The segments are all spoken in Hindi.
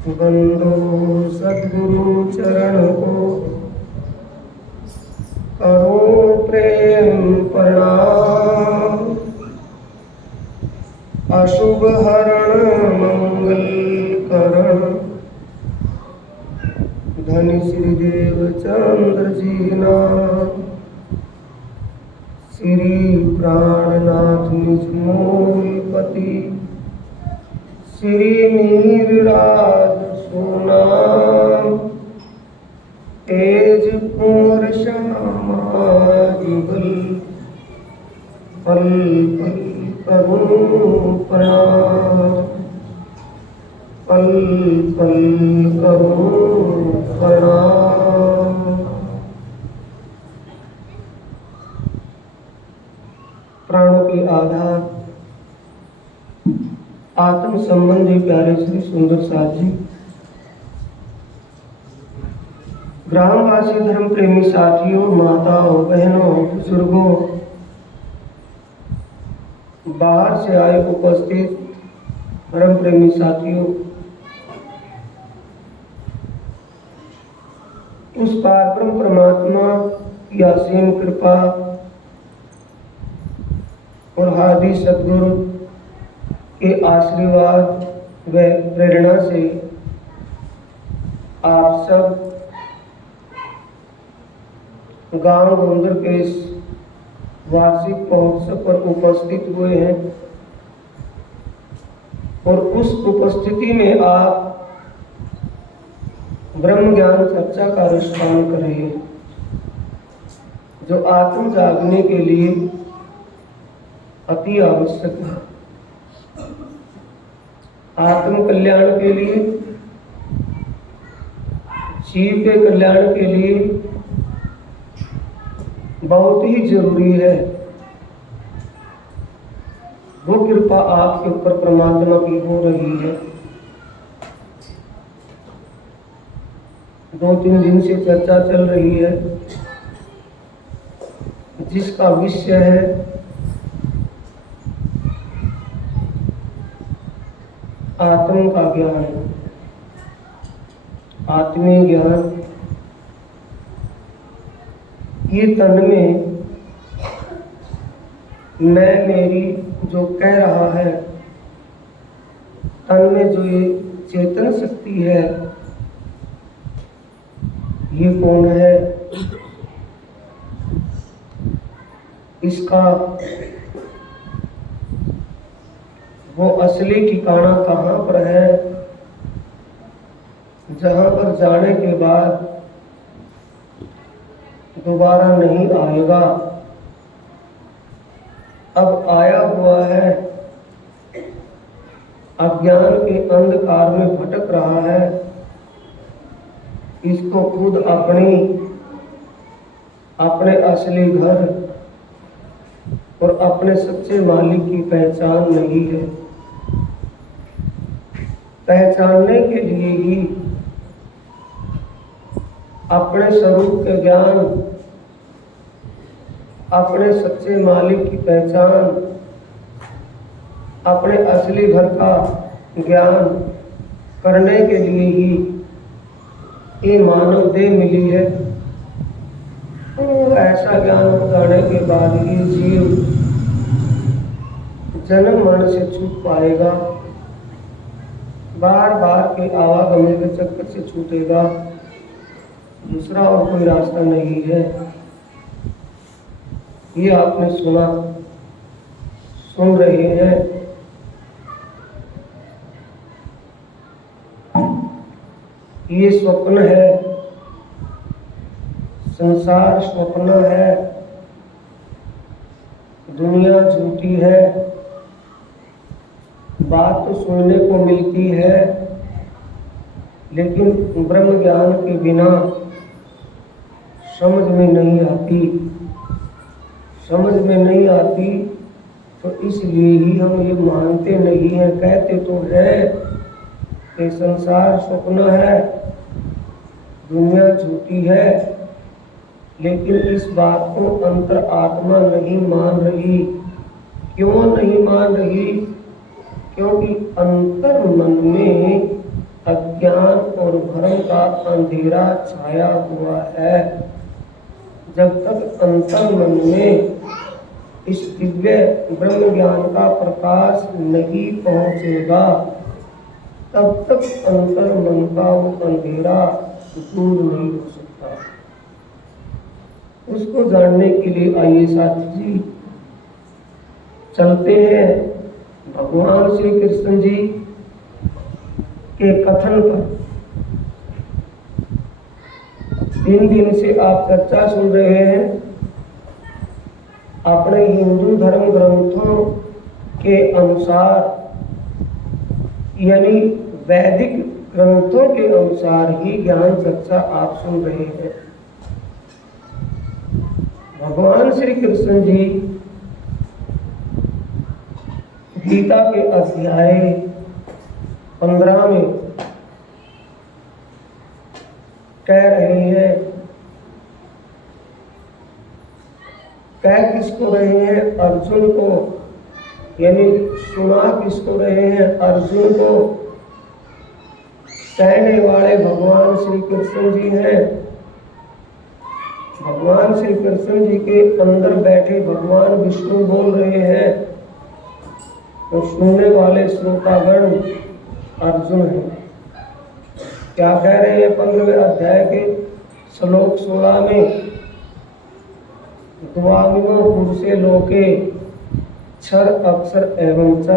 बंदो सद्गुरु चरण को करो प्रेम प्रणाम। अशुभ हरण मंगल करण धन श्री देव चंद्र जी नाम। श्री प्राणनाथ निज मूलपति श्री मीर राज सुनाम। तेज कुंवर श्यामा जुगल पल पल करूं प्रणाम। पल पल करूं प्रणाम। प्राणों के आधार आत्म संबंधी प्यारे श्री सुंदर साथ जी, ग्रामवासी धर्म प्रेमी साथियों, माताओं, बहनों, बुजुर्गों, बाहर से आए उपस्थित धर्म प्रेमी साथियों, उस पारब्रह्म परमात्मा की असीम कृपा और हार्दिक सद्गुरु के आशीर्वाद व प्रेरणा से आप सब गांव गोंदर के इस वार्षिक महोत्सव पर उपस्थित हुए हैं और उस उपस्थिति में आप ब्रह्म ज्ञान चर्चा का अनुष्ठान कर रहे हैं, जो आत्म जागने के लिए अति आवश्यक है। आत्म कल्याण के लिए, जीव के कल्याण के लिए बहुत ही जरूरी है। वो कृपा आपके ऊपर परमात्मा की हो रही है। 2-3 दिन से चर्चा चल रही है, जिसका विषय है आत्म का ज्ञान, आत्मीय ज्ञान। ये तन में मैं मेरी जो कह रहा है, तन में जो ये चेतन शक्ति है, ये कौन है? इसका वो असली ठिकाना कहाँ पर है, जहाँ पर जाने के बाद दोबारा नहीं आएगा। अब आया हुआ है, अज्ञान के अंधकार में भटक रहा है। इसको खुद अपने असली घर और अपने सच्चे मालिक की पहचान नहीं है। पहचानने के लिए ही अपने स्वरूप के ज्ञान, अपने सच्चे मालिक की पहचान, अपने असली घर का ज्ञान करने के लिए ही ये मानव देह मिली है। तो ऐसा ज्ञान हो जाने के बाद ही जीव जन्म मरण से छूट पाएगा, बार बार के आवागमन के चक्कर से छूटेगा। दूसरा और कोई रास्ता नहीं है। ये आपने सुना, सुन रहे हैं। ये स्वप्न है, संसार स्वप्न है, दुनिया झूठी है। बात तो सुनने को मिलती है, लेकिन ब्रह्म ज्ञान के बिना समझ में नहीं आती। समझ में नहीं आती तो इसलिए ही हम ये मानते नहीं हैं। कहते तो है कि संसार स्वप्न है, दुनिया झूठी है, लेकिन इस बात को अंतर आत्मा नहीं मान रही। क्यों नहीं मान रही? क्योंकि अंतर मन में अज्ञान और भ्रम का अंधेरा छाया हुआ है। जब तक अंतर मन में इस दिव्य ब्रह्म ज्ञान का प्रकाश नहीं पहुंचेगा, तब तक अंतर मन का वो अंधेरा दूर नहीं हो सकता। उसको जानने के लिए आइए साथी जी चलते हैं भगवान श्री कृष्ण जी के कथन पर। 3 दिन से आप चर्चा सुन रहे हैं अपने हिंदू धर्म ग्रंथों के अनुसार, यानी वैदिक ग्रंथों के अनुसार ही ज्ञान चर्चा आप सुन रहे हैं। भगवान श्री कृष्ण जी गीता के अध्याय 15 में कह रहे हैं, कह किसको रहे हैं? अर्जुन को, यानी सुना किसको रहे हैं? अर्जुन को। कहने वाले भगवान श्री कृष्ण जी हैं। भगवान श्री कृष्ण जी के अंदर बैठे भगवान विष्णु बोल रहे हैं और सुनने वाले श्रोतागण अर्जुन हैं। क्या कह रहे हैं 15वें अध्याय के श्लोक 16 में? द्वाविमो पुरुषे लोके क्षर अक्षर एवं च।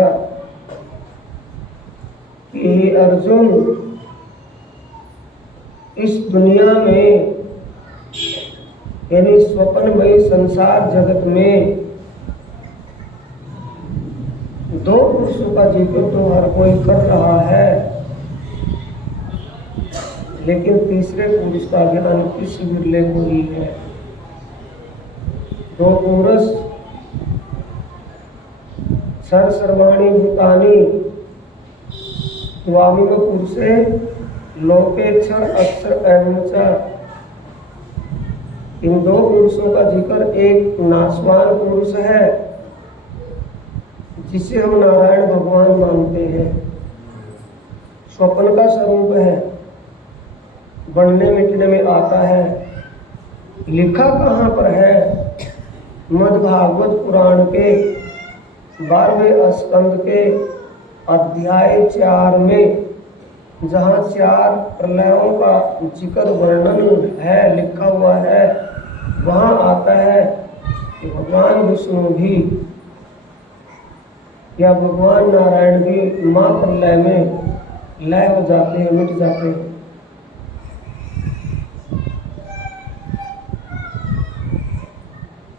कि अर्जुन, इस दुनिया में यानी स्वप्नमय संसार जगत में 2 पुरुषों का जिक्र तो हर कोई कर रहा है, लेकिन तीसरे पुरुष का ज्ञान किसी बिरले को ही है। 2 पुरुष क्षर सर्वाणि भूतानि द्वाविम पुरुषे लोके क्षर अक्षर एवं च। इन 2 पुरुषों का जिक्र एक नाशवान पुरुष है जिसे हम नारायण भगवान मानते हैं, स्वप्न का स्वरूप है, बढ़ने मिटने में आता है। लिखा कहाँ पर है? मद्भागवत पुराण के 12वें स्कंद के अध्याय 4 में, जहाँ 4 प्रलयों का जिक्र वर्णन है, लिखा हुआ है, वहाँ आता है कि भगवान विष्णु भी या भगवान नारायण भी महाप्रलय में लय हो जाते हैं, मिट जाते हैं।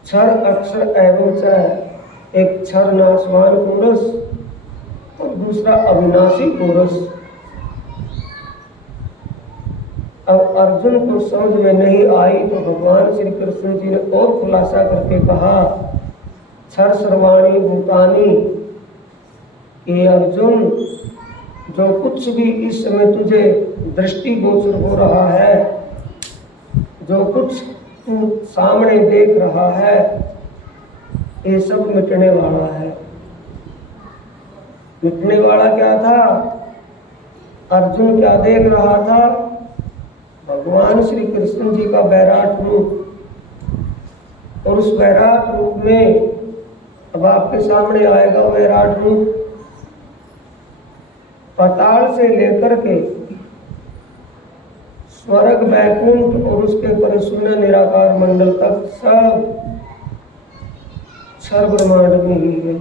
क्षर अक्षर एवं च, एक क्षर नाशवान पुरुष और दूसरा अविनाशी पुरुष। अब अर्जुन को समझ में नहीं आई तो भगवान श्री कृष्ण जी ने और खुलासा करके कहा, क्षर सर्वाणि भूतानि। ये अर्जुन, जो कुछ भी इस समय तुझे दृष्टिगोचर हो रहा है, जो कुछ तू सामने देख रहा है, ये सब मिटने वाला है। मिटने वाला क्या था? अर्जुन क्या देख रहा था? भगवान श्री कृष्ण जी का वैराट रूप। और उस वैराट रूप में अब आपके सामने आएगा वैराट रूप। पाताल से लेकर के स्वर्ग वैकुंठ और उसके पर शून्य निराकार मंडल तक सब क्षर ब्रह्मांड में ही है।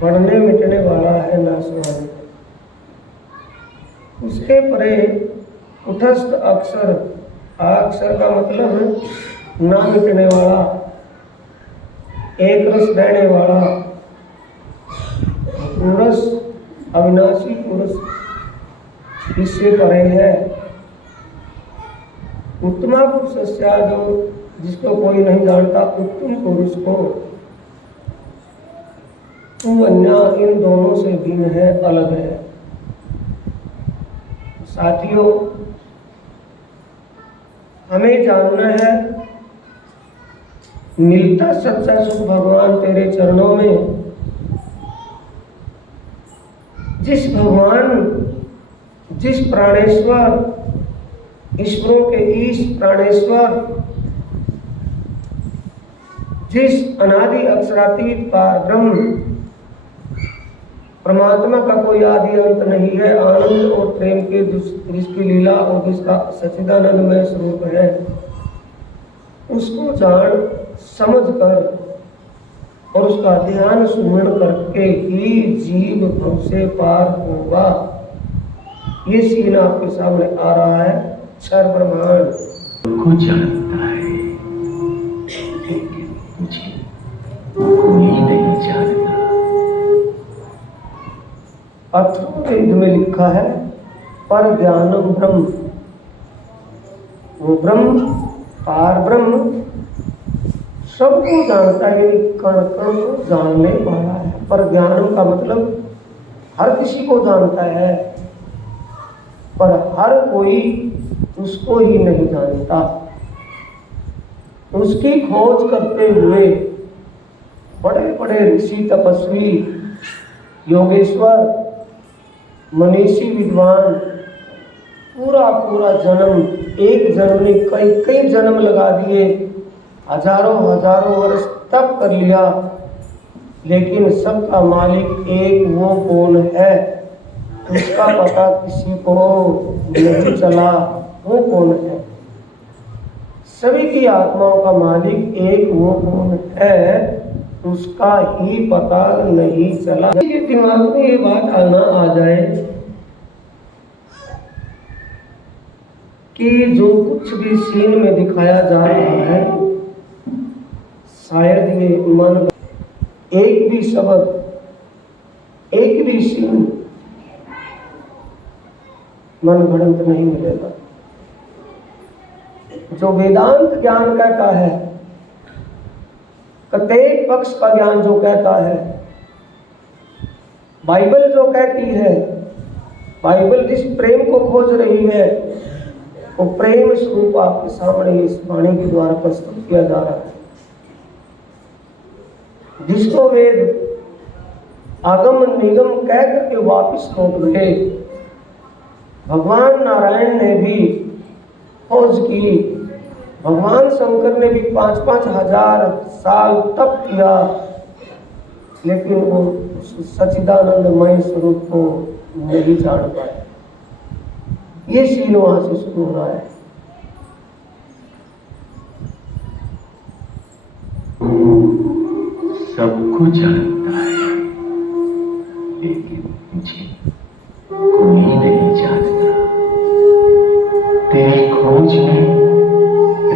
बढ़ने मिटने वाला है, नाशवान। उसके परे कुटस्थ अक्षर, अक्षर का मतलब है ना मिटने वाला, एक रस रहने वाला पुरुष, अविनाशी पुरुष, इससे परे है। उत्तमा पुरुष, जो जिसको कोई नहीं जानता, उत्तम पुरुष को तू अन्य इन दोनों से भिन्न है, अलग है। साथियों, हमें जानना है मिलता सच्चा सुख भगवान तेरे चरणों में। जिस भगवान जिस प्राणेश्वर, ईश्वरों के ईश प्राणेश्वर, जिस अनादि अक्षरातीत पार ब्रह्म परमात्मा का कोई आदि अंत नहीं है, आनंद और प्रेम के जिसकी लीला और जिसका सच्चिदानंदमय स्वरूप है, उसको जान समझ कर और उसका ध्यान सुमरण करके ही जीव भव से पार होगा। ये सीन आपके सामने आ रहा है। क्षर ब्रह्मांड को जानता है, लेकिन मुझे कोई नहीं जानता। अथर्ववेद में लिखा है पर ज्ञानम ब्रह्म, वो ब्रह्म पार ब्रह्म सबको जानता है, कण कण को जानने वाला है। पर ज्ञानम का मतलब हर किसी को जानता है, पर हर कोई उसको ही नहीं जानता। उसकी खोज करते हुए बड़े बड़े ऋषि, तपस्वी, योगेश्वर, मनीषी, विद्वान पूरा पूरा जन्म, एक जन्म में कई कई जन्म लगा दिए, हजारों हजारों वर्ष तप कर लिया, लेकिन सबका मालिक एक वो कौन है उसका पता किसी को नहीं चला। वो कौन है? सभी की आत्माओं का मालिक एक वो कौन है उसका ही पता नहीं चला। ये दिमाग में ये बात आना आ जाए कि जो कुछ भी सीन में दिखाया जा रहा है, शायद ये मन एक भी शब्द, एक भी सीन मन गणित नहीं मिलेगा। जो वेदांत ज्ञान कहता है, प्रत्येक पक्ष का ज्ञान जो कहता है, बाइबल जो कहती है, बाइबल जिस प्रेम को खोज रही है, वो प्रेम स्वरूप आपके सामने इस वाणी के द्वारा प्रस्तुत किया जा रहा है। जिसको वेद आगम निगम कह करके वापिस लौट गए, भगवान नारायण ने भी खोज की, भगवान शंकर ने भी 5-5 हजार साल तप किया, लेकिन वो सच्चिदानंदमय स्वरूप को नहीं जान पाए। ये सीन वहां से शुरू हो रहा है। सबको जानता है, लेकिन मुझे कोई नहीं जानता। तेरी खोज में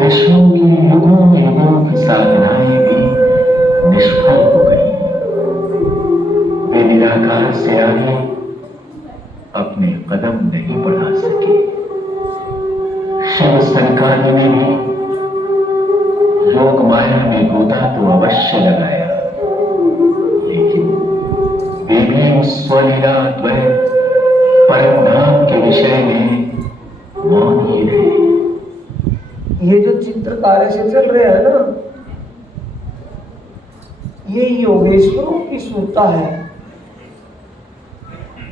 ऋषियों की युगों युगों की साधनाएं भी निष्फल हो गई। वे निराकार से आगे अपने कदम नहीं बढ़ा सके। शिव सरकार ने भी योग माया में गोता तो अवश्य लगाया, लेकिन वे भी उस स्वलीला द्वैत परम धाम के विषय में मौन ही रहे। ये जो चित्र कार्य से चल रहे हैं ना, ये योगेश्वरों की सूरता है।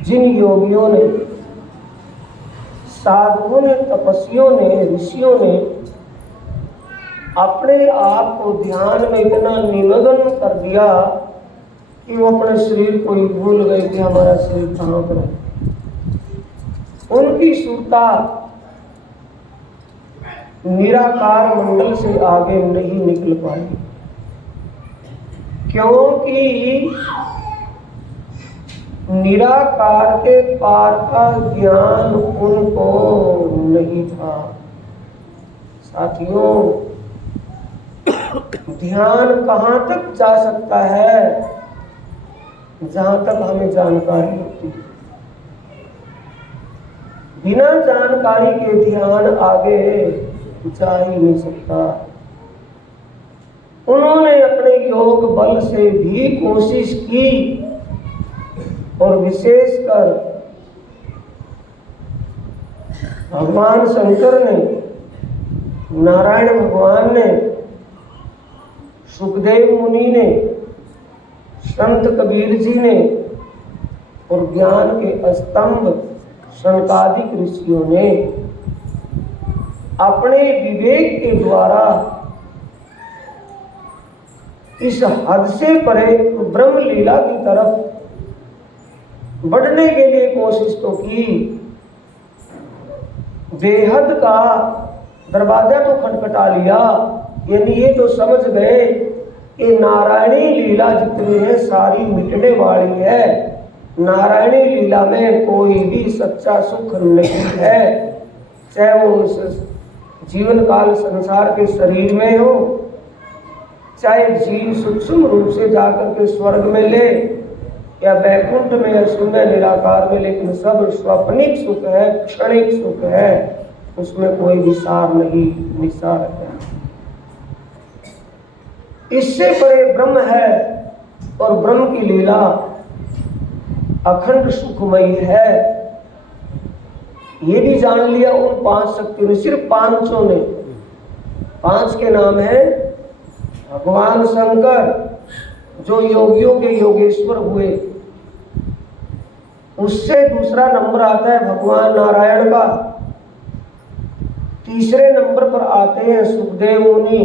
जिन योगियों ने, साधुओं ने, तपस्वियों ने, ऋषियों ने अपने आप को ध्यान में इतना निमग्न कर दिया कि वो अपने शरीर को ही भूल गए कि हमारा शरीर कहाँ पर है। उनकी सूरता निराकार मंडल से आगे नहीं निकल पाई, क्योंकि निराकार के पार का ज्ञान उनको नहीं था। साथियों, ध्यान कहाँ तक जा सकता है? जहां तक हमें जानकारी होती है। बिना जानकारी के ध्यान आगे जा ही नहीं सकता। उन्होंने अपने योग बल से भी कोशिश की, और विशेषकर भगवान शंकर ने, नारायण भगवान ने, सुखदेव मुनि ने, संत कबीर जी ने, और ज्ञान के स्तंभ सनकादिक ऋषियों ने अपने विवेक के द्वारा इस हद से परे ब्रह्म लीला की तरफ बढ़ने के लिए कोशिश तो की, बेहद का दरवाजा तो खटखटा लिया, यानी ये तो समझ गए कि नारायणी लीला जितनी है सारी मिटने वाली है, नारायणी लीला में कोई भी सच्चा सुख नहीं है, चाहे वो जीवन काल संसार के शरीर में हो, चाहे जीव सूक्ष्म रूप से जाकर के स्वर्ग में ले या बैकुंठ में या शून्य निराकार में, लेकिन सब स्वप्निक सुख है, क्षणिक सुख है, उसमें कोई विसार नहीं, निसार है। इससे परे ब्रह्म है और ब्रह्म की लीला अखंड सुखमयी है। ये भी जान लिया उन 5 शक्तियों ने, सिर्फ 5 ने। 5 के नाम है भगवान शंकर जो योगियों के योगेश्वर हुए, उससे दूसरा नंबर आता है भगवान नारायण का, तीसरे नंबर पर आते हैं सुखदेव मुनि,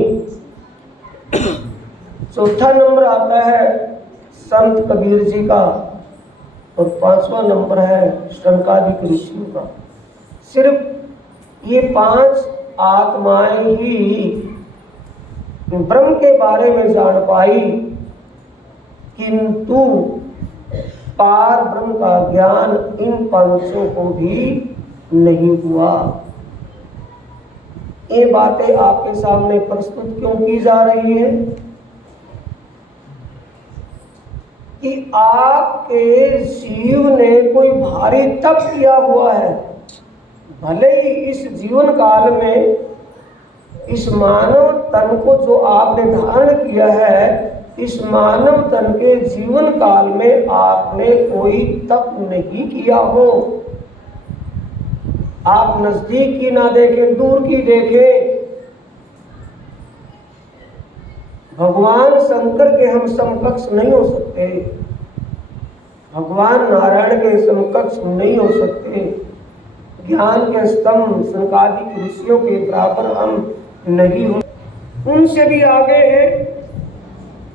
चौथा नंबर आता है संत कबीर जी का और 5वां नंबर है सनकादिक ऋषियों का। सिर्फ ये 5 आत्माएं ही ब्रह्म के बारे में जान पाई, किंतु पार ब्रह्म का ज्ञान इन 5 को भी नहीं हुआ। ये बातें आपके सामने प्रस्तुत क्यों की जा रही है कि आपके जीव ने कोई भारी तप किया हुआ है, भले ही इस जीवन काल में इस मानव तन को जो आपने धारण किया है, इस मानव तन के जीवन काल में आपने कोई तप नहीं किया हो। आप नजदीक की ना देखें, दूर की देखें, भगवान शंकर के हम समकक्ष नहीं हो सकते, भगवान नारायण के समकक्ष नहीं हो सकते, ज्ञान के स्तंभ सनकादिक ऋषियों के बराबर हम नहीं हो, उनसे भी आगे हैं,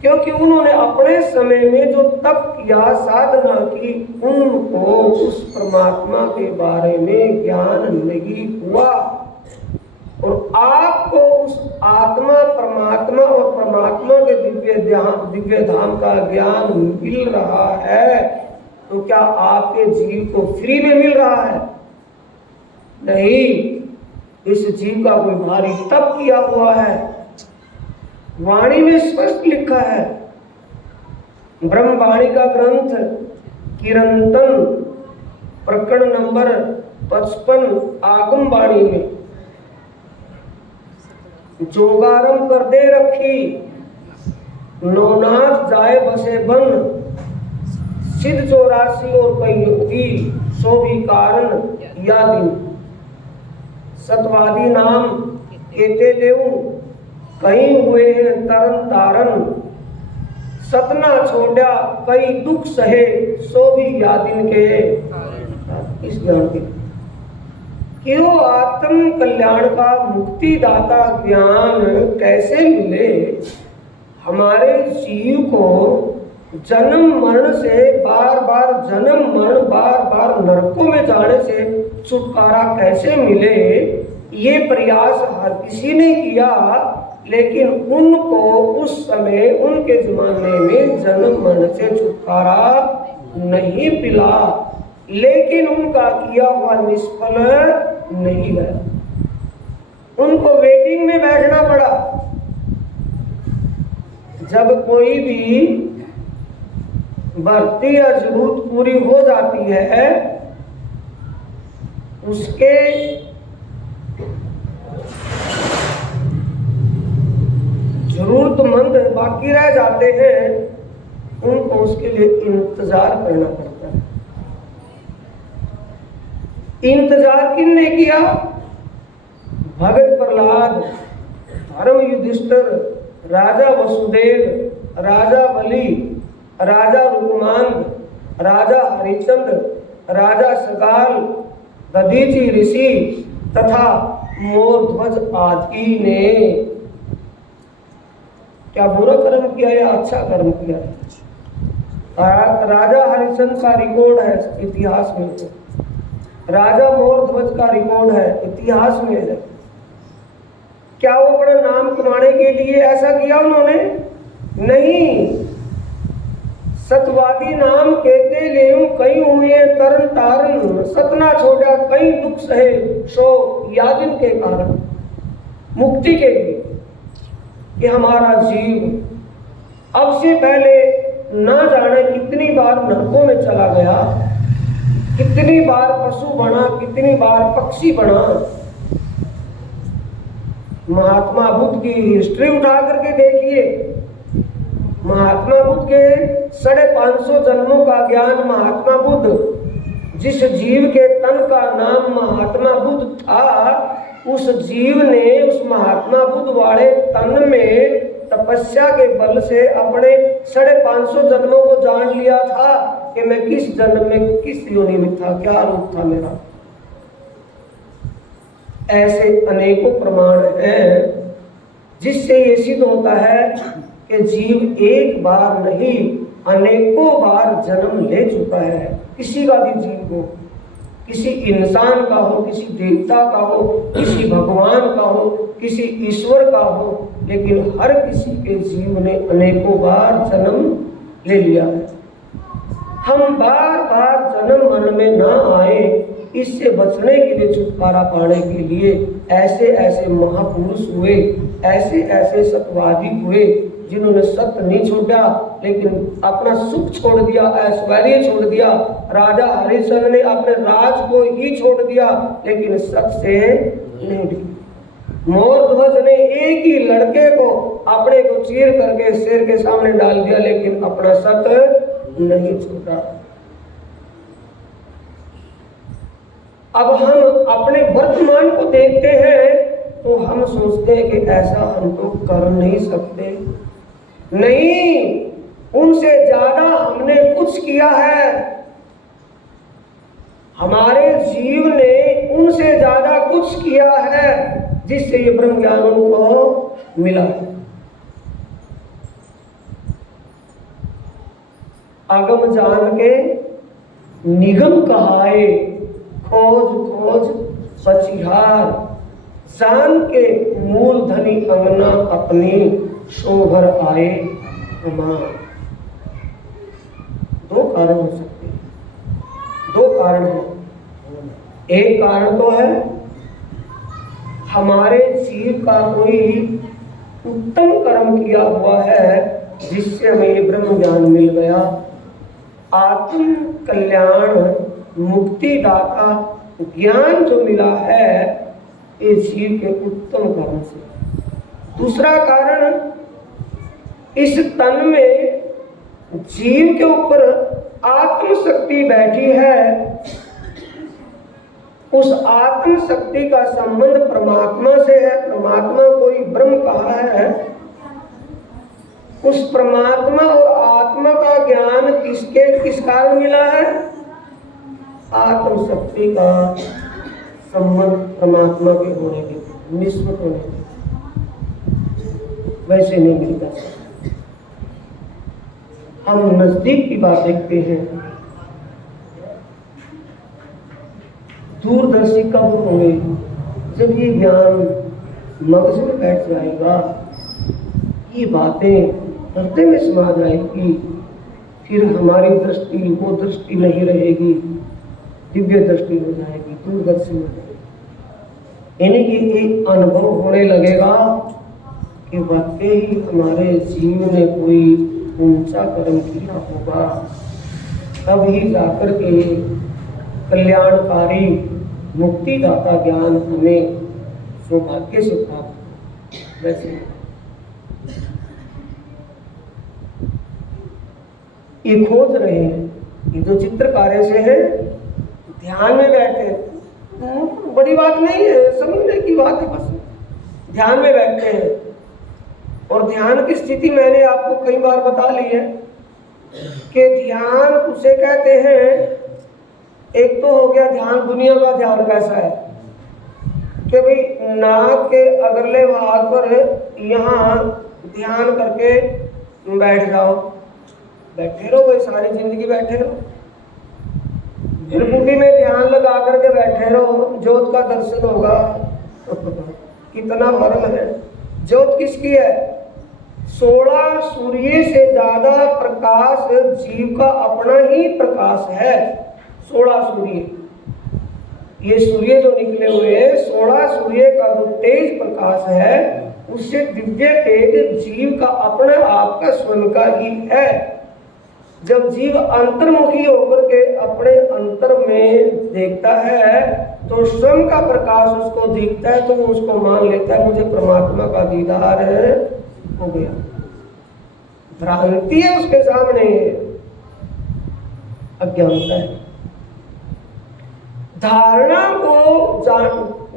क्योंकि उन्होंने अपने समय में जो तप किया, साधना की, उनको उस परमात्मा के बारे में ज्ञान नहीं हुआ। और आपको उस आत्मा परमात्मा और परमात्मा के दिव्य धाम का ज्ञान मिल रहा है, तो क्या आपके जीव को फ्री में मिल रहा है? नहीं, इस जीव का कोई भारी तप किया हुआ है। वाणी में स्पष्ट लिखा है, ब्रह्मवाणी का ग्रंथ किरंतन प्रकरण नंबर 55 आगम वाणी में, जोगारम कर दे रखी नौनाथ जाए बसे बन, सिद्ध 84 और कई योगी सो भी कारण या दिन, सतवादी नाम केते लेऊ कहीं हुए हैं तरन तारन, सतना छोड़ा कई दुख सहे सो भी यादिन के। इस ज्ञान के क्यों आत्म कल्याण का मुक्तिदाता ज्ञान कैसे मिले? हमारे जीव को जन्म मरण से बार बार जन्म मरण, बार बार नरकों में जाने से छुटकारा कैसे मिले? ये प्रयास हर किसी ने किया, लेकिन उनको उस समय उनके जमाने में जन्म मरण से छुटकारा नहीं मिला, लेकिन उनका किया हुआ निष्फल नहीं गया, उनको वेटिंग में बैठना पड़ा। जब कोई भी भर्ती या जरूरत पूरी हो जाती है, उसके जरूरतमंद बाकी रह जाते हैं, उनको उसके लिए इंतजार करना पड़ता है। इंतजार किसने किया? भगत प्रहलाद, धर्म युधिष्ठिर, राजा वसुदेव, राजा बलि, राजा रुक्मांग, राजा हरिचंद्र, राजा सगाल, दधीचि ऋषि तथा मोरध्वज आदि ने क्या बुरा कर्म किया या अच्छा कर्म किया? राजा हरिश्चंद्र का रिकॉर्ड है इतिहास में, तो राजा मोरध्वज का रिकॉर्ड है इतिहास में है। क्या वो अपना नाम कमाने के लिए ऐसा किया उन्होंने? नहीं। सतवादी नाम कहते ले कई हुए तरन तारन, सतना छोड़ा कई दुख सहे सो यादिन के कारण, मुक्ति के लिए कि हमारा जीव अब से पहले ना जाने कितनी बार नरकों में चला गया, कितनी बार पशु बना, कितनी बार पक्षी बना। महात्मा बुद्ध की हिस्ट्री उठा करके देखिए, महात्मा बुद्ध के 550 जन्मों का ज्ञान महात्मा बुद्ध, जिस जीव के तन का नाम महात्मा बुद्ध था, उस जीव ने उस महात्मा बुद्ध वाले तन में तपस्या के बल से अपने 550 जन्मों को जान लिया था कि मैं किस जन्म में किस योनि में था, क्या रूप था मेरा। ऐसे अनेकों प्रमाण हैं जिससे ये सिद्ध होता है कि जीव एक बार नहीं अनेकों बार जन्म ले चुका है। किसी का भी जीव हो, किसी इंसान का हो, किसी देवता का हो, किसी भगवान का हो, किसी ईश्वर का हो, लेकिन हर किसी के जीव ने अनेकों बार जन्म ले लिया है। हम बार बार जन्म मन में ना आए, इससे बचने के लिए, छुटकारा पाने के लिए ऐसे ऐसे महापुरुष हुए, ऐसे ऐसे सत्यवादी हुए जिन्होंने सत्य नहीं छोड़ा लेकिन अपना सुख छोड़ दिया, ऐश्वर्य छोड़ दिया। राजा हरिश्चंद्र ने अपने राज को ही छोड़ दिया लेकिन सत्य से नहीं दिया। मोरध्वज ने एक ही लड़के को अपने को चीर करके शेर के सामने डाल दिया लेकिन अपना सत्य नहीं छोड़ा। अब हम अपने वर्तमान को देखते हैं तो हम सोचते हैं कि ऐसा हम तो कर नहीं सकते। नहीं, उनसे ज्यादा हमने कुछ किया है। हमारे जीव ने उनसे ज्यादा कुछ किया है जिससे ये ब्रह्म ज्ञान उनको मिला है। अगम जान के निगम कहाए, खोज खोज पछिहार, जान के मूल धनी अंगना अपनी शोभर आए हमार। दो कारण हो सकते हैं, दो कारण है। एक कारण तो है हमारे जीव का कोई उत्तम कर्म किया हुआ है जिससे हमें ये ब्रह्म ज्ञान मिल गया। आत्म कल्याण मुक्ति दाता ज्ञान जो मिला है ये जीव के उत्तम कर्म से। दूसरा कारण, इस तन में जीव के ऊपर आत्म शक्ति बैठी है। उस आत्म शक्ति का संबंध परमात्मा से है। परमात्मा कोई ब्रह्म कहा है। उस परमात्मा और आत्मा का ज्ञान किस कारण मिला है? आत्म शक्ति का संबंध परमात्मा के होने के, निस्बत होने के, वैसे नहीं मिलता। हम नजदीक की बात देखते हैं, दूरदर्शी कब होंगे? जब ये ज्ञान मगज में बैठ जाएगा, ये बातें हृदय में समा जाएगी, फिर हमारी दृष्टि वो दृष्टि नहीं रहेगी, दिव्य दृष्टि हो जाएगी, दूरदर्शी हो जाएगी। यानी कि एक अनुभव होने लगेगा कि वाकई ही हमारे जीव ने कोई ऊंचा कर्म किया होगा, तब ही जाकर के कल्याणकारी मुक्तिदाता ज्ञान हमें सौभाग्य से प्राप्त। वैसे ये खोज रहे हैं, ये जो चित्रकार्य से है, ध्यान में बैठे, बड़ी बात नहीं है, समझने की बात है, बस ध्यान में बैठते हैं। और ध्यान की स्थिति मैंने आपको कई बार बता ली है कि ध्यान उसे कहते हैं एक तो हो गया ध्यान, दुनिया का ध्यान कैसा है कि भाई नाक के अगले भाग पर यहाँ ध्यान करके बैठ जाओ, बैठे रहो भाई, सारी जिंदगी बैठे रहो। त्रिपुटी में ध्यान लगा करके बैठे रहो, ज्योत का दर्शन होगा। कितना भरम है। ज्योत किसकी है? 16 सूर्य से ज्यादा प्रकाश जीव का अपना ही प्रकाश है। 16 सूर्य, ये सूर्य जो निकले हुए हैं, 16 सूर्य का जो तेज प्रकाश है, उससे दिव्य तेज जीव का अपना आपका स्वयं का ही है। जब जीव अंतर्मुखी होकर के अपने अंतर में देखता है तो स्वयं का प्रकाश उसको दिखता है, तो वो उसको मान लेता है मुझे परमात्मा का दीदार हो गया। भ्रांति है उसके सामने, अज्ञानता है।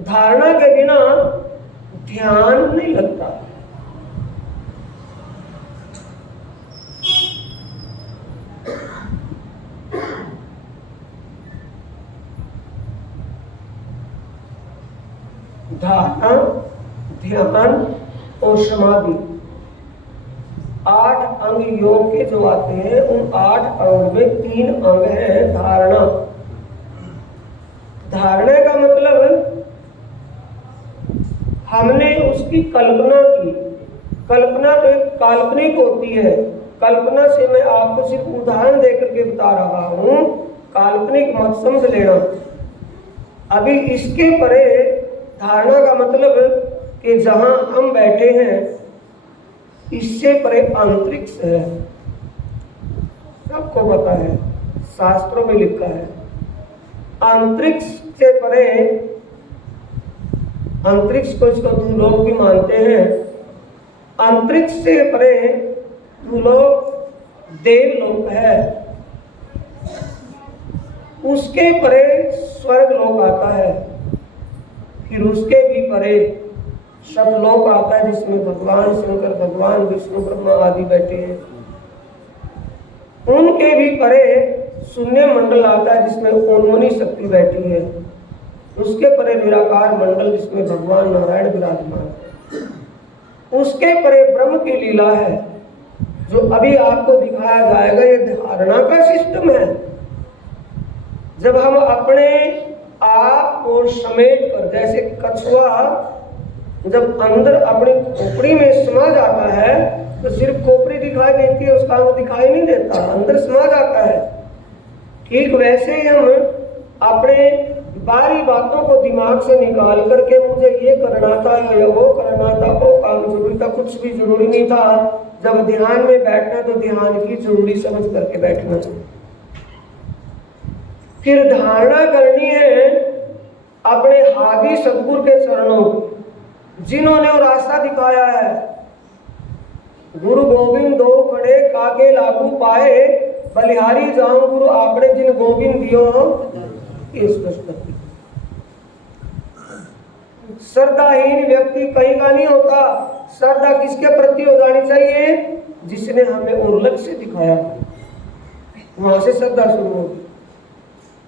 धारणा के बिना ध्यान नहीं लगता। धारणा, ध्यान और समाधि, 8 अंग योग के जो आते हैं, उन 8 अंग में 3 अंग है धारणा। धारणा का मतलब हमने उसकी कल्पना की। कल्पना तो एक काल्पनिक होती है। कल्पना से मैं आपको सिर्फ उदाहरण देकर के बता रहा हूं, काल्पनिक मत समझ लेना। अभी इसके परे धारणा का मतलब कि जहां हम बैठे हैं इससे परे अंतरिक्ष है, सबको पता है, शास्त्रों में लिखा है। अंतरिक्ष से परे, अंतरिक्ष को इसको भूलोक भी मानते हैं। अंतरिक्ष से परे भूलोक देवलोक है, उसके परे स्वर्ग लोक आता है, फिर उसके भी परे शतलोक आता है जिसमें भगवान शंकर, भगवान विष्णु, ब्रह्मा आदि बैठे हैं। उनके भी परे शून्य मंडल आता है जिसमें ओमनी शक्ति बैठी है। उसके परे निराकार मंडल जिसमें भगवान नारायण विराजमान है। उसके परे ब्रह्म की लीला है जो अभी आपको दिखाया जाएगा। ये धारणा का सिस्टम है। जब हम अपने आप को समेट कर, जैसे कछुआ जब अंदर अपनी खोपड़ी में समा जाता है तो सिर्फ खोपड़ी दिखाई देती है, उसका अंग दिखाई नहीं देता, अंदर समा जाता है। ठीक वैसे ही हम अपने बारी बातों को दिमाग से निकाल करके मुझे ये करना था या वो करना था, वो काम जरूरी था, कुछ भी जरूरी नहीं था। जब ध्यान में बैठना तो ध्यान की जरूरी समझ करके बैठना। फिर धारणा करनी है अपने हादी सतगुरु के चरणों, जिन्होंने वो रास्ता दिखाया है। गुरु गोविंद दो खड़े काके लागू पाए, बलिहारी जाऊं गुरु आपने जिन गोविंद दियो। श्रद्धाहीन व्यक्ति कहीं का नहीं होता। श्रद्धा किसके प्रति हो जानी चाहिए? जिसने हमें और लक्ष्य दिखाया, वहां से श्रद्धा शुरू होगी।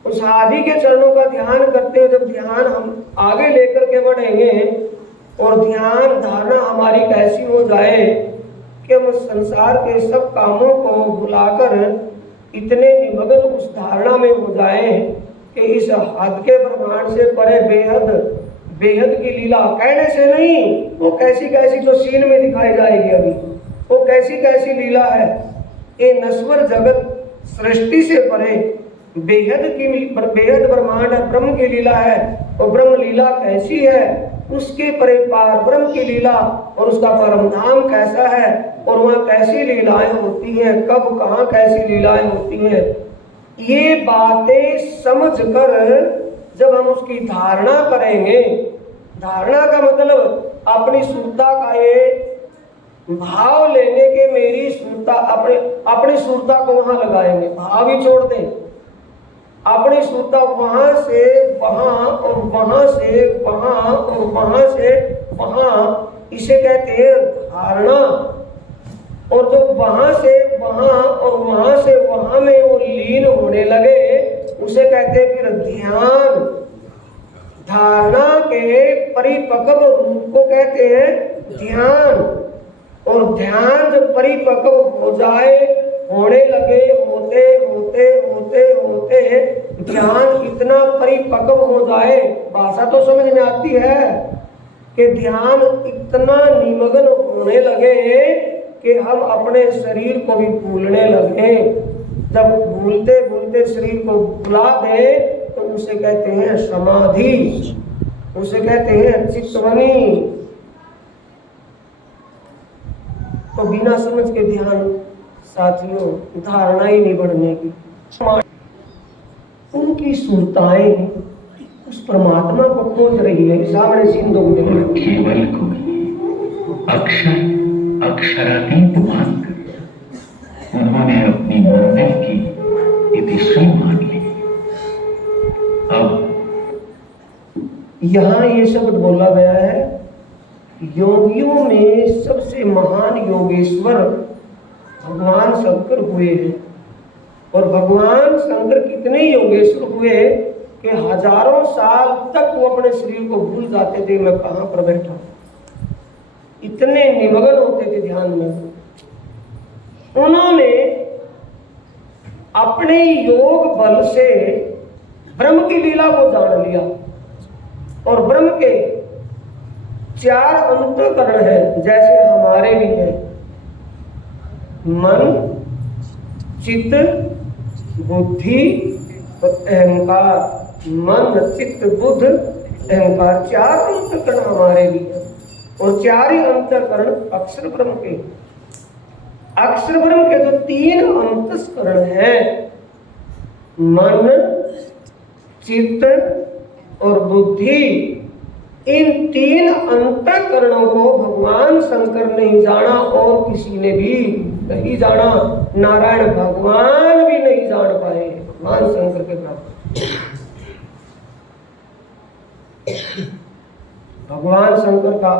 उस आदि के चरणों का ध्यान करते हुए जब ध्यान हम आगे लेकर के बढ़ेंगे और ध्यान धारणा हमारी कैसी हो जाए कि हम संसार के सब कामों को भुलाकर इतने निमग्न उस धारणा में हो जाए कि इस हद के ब्रह्मांड से परे बेहद की लीला कहने से नहीं, वो कैसी कैसी जो सीन में दिखाई जाएगी अभी, वो कैसी कैसी लीला है। ये नश्वर जगत सृष्टि से परे बेहद ब्रह्मांड ब्रह्म की लीला है। और ब्रह्म लीला कैसी है, उसके परे पार ब्रह्म की लीला और उसका परम धाम कैसा है, और वहाँ कैसी लीलाएं होती हैं, कब कहाँ कैसी लीलाएं होती हैं, ये बातें समझकर जब हम उसकी धारणा करेंगे। धारणा का मतलब अपनी सुरता का ये भाव लेंगे कि मेरी सुरता, अपनी सुरता को वहां लगाएंगे, भाव ही छोड़ दें। अपनी सुरता वहां से वहां और वहां से वहां और वहां से वहां, इसे कहते हैं धारणा। और जो वहां से वहां और वहां से वहां में वो लीन होने लगे, उसे कहते हैं फिर ध्यान। धारणा के परिपक्व रूप को कहते हैं ध्यान। और ध्यान जब परिपक्व हो जाए, होने लगे, होते होते होते होते ध्यान इतना परिपक्व हो जाए, भाषा तो समझ में आती है कि ध्यान इतना निमग्न होने लगे कि हम अपने शरीर को भी भूलने लगे। जब भूलते भूलते शरीर को भुला दे तो उसे कहते हैं समाधि, उसे कहते हैं चित्तवनी। तो बिना समझ के ध्यान साथियों धारणा ही नहीं बढ़ने की। उनकी सुरताएं उस परमात्मा को खोज रही है, सामने सिंधु केवल को अक्षर अक्षरातीत मानकर उन्होंने अपनी मंजिल की इतिश्री मान ली। अब यहाँ ये शब्द बोला गया है, योगियों में सबसे महान योगेश्वर भगवान शंकर हुए हैं। और भगवान शंकर कितने योगेश्वर हुए कि हजारों साल तक वो अपने शरीर को भूल जाते थे, मैं कहाँ पर बैठा हूं। इतने निमग्न होते थे ध्यान में। उन्होंने अपने योग बल से ब्रह्म की लीला को जान लिया। और ब्रह्म के 4 अंतःकरण है, जैसे हमारे भी है, मन, चित्त, बुद्धि और अहंकार। मन, चित्त, बुद्ध, अहंकार 4 अंतःकरण हमारे भी है। और 4 ही अंतःकरण अक्षर ब्रह्म के। अक्षर ब्रह्म के जो 3 अंतःकरण हैं, मन, चित्त और बुद्धि, इन 3 अंतःकरणों को भगवान शंकर ने जाना और किसी ने भी नहीं जाना। नारायण भगवान भी नहीं जान पाए भगवान शंकर के बराबर। भगवान शंकर का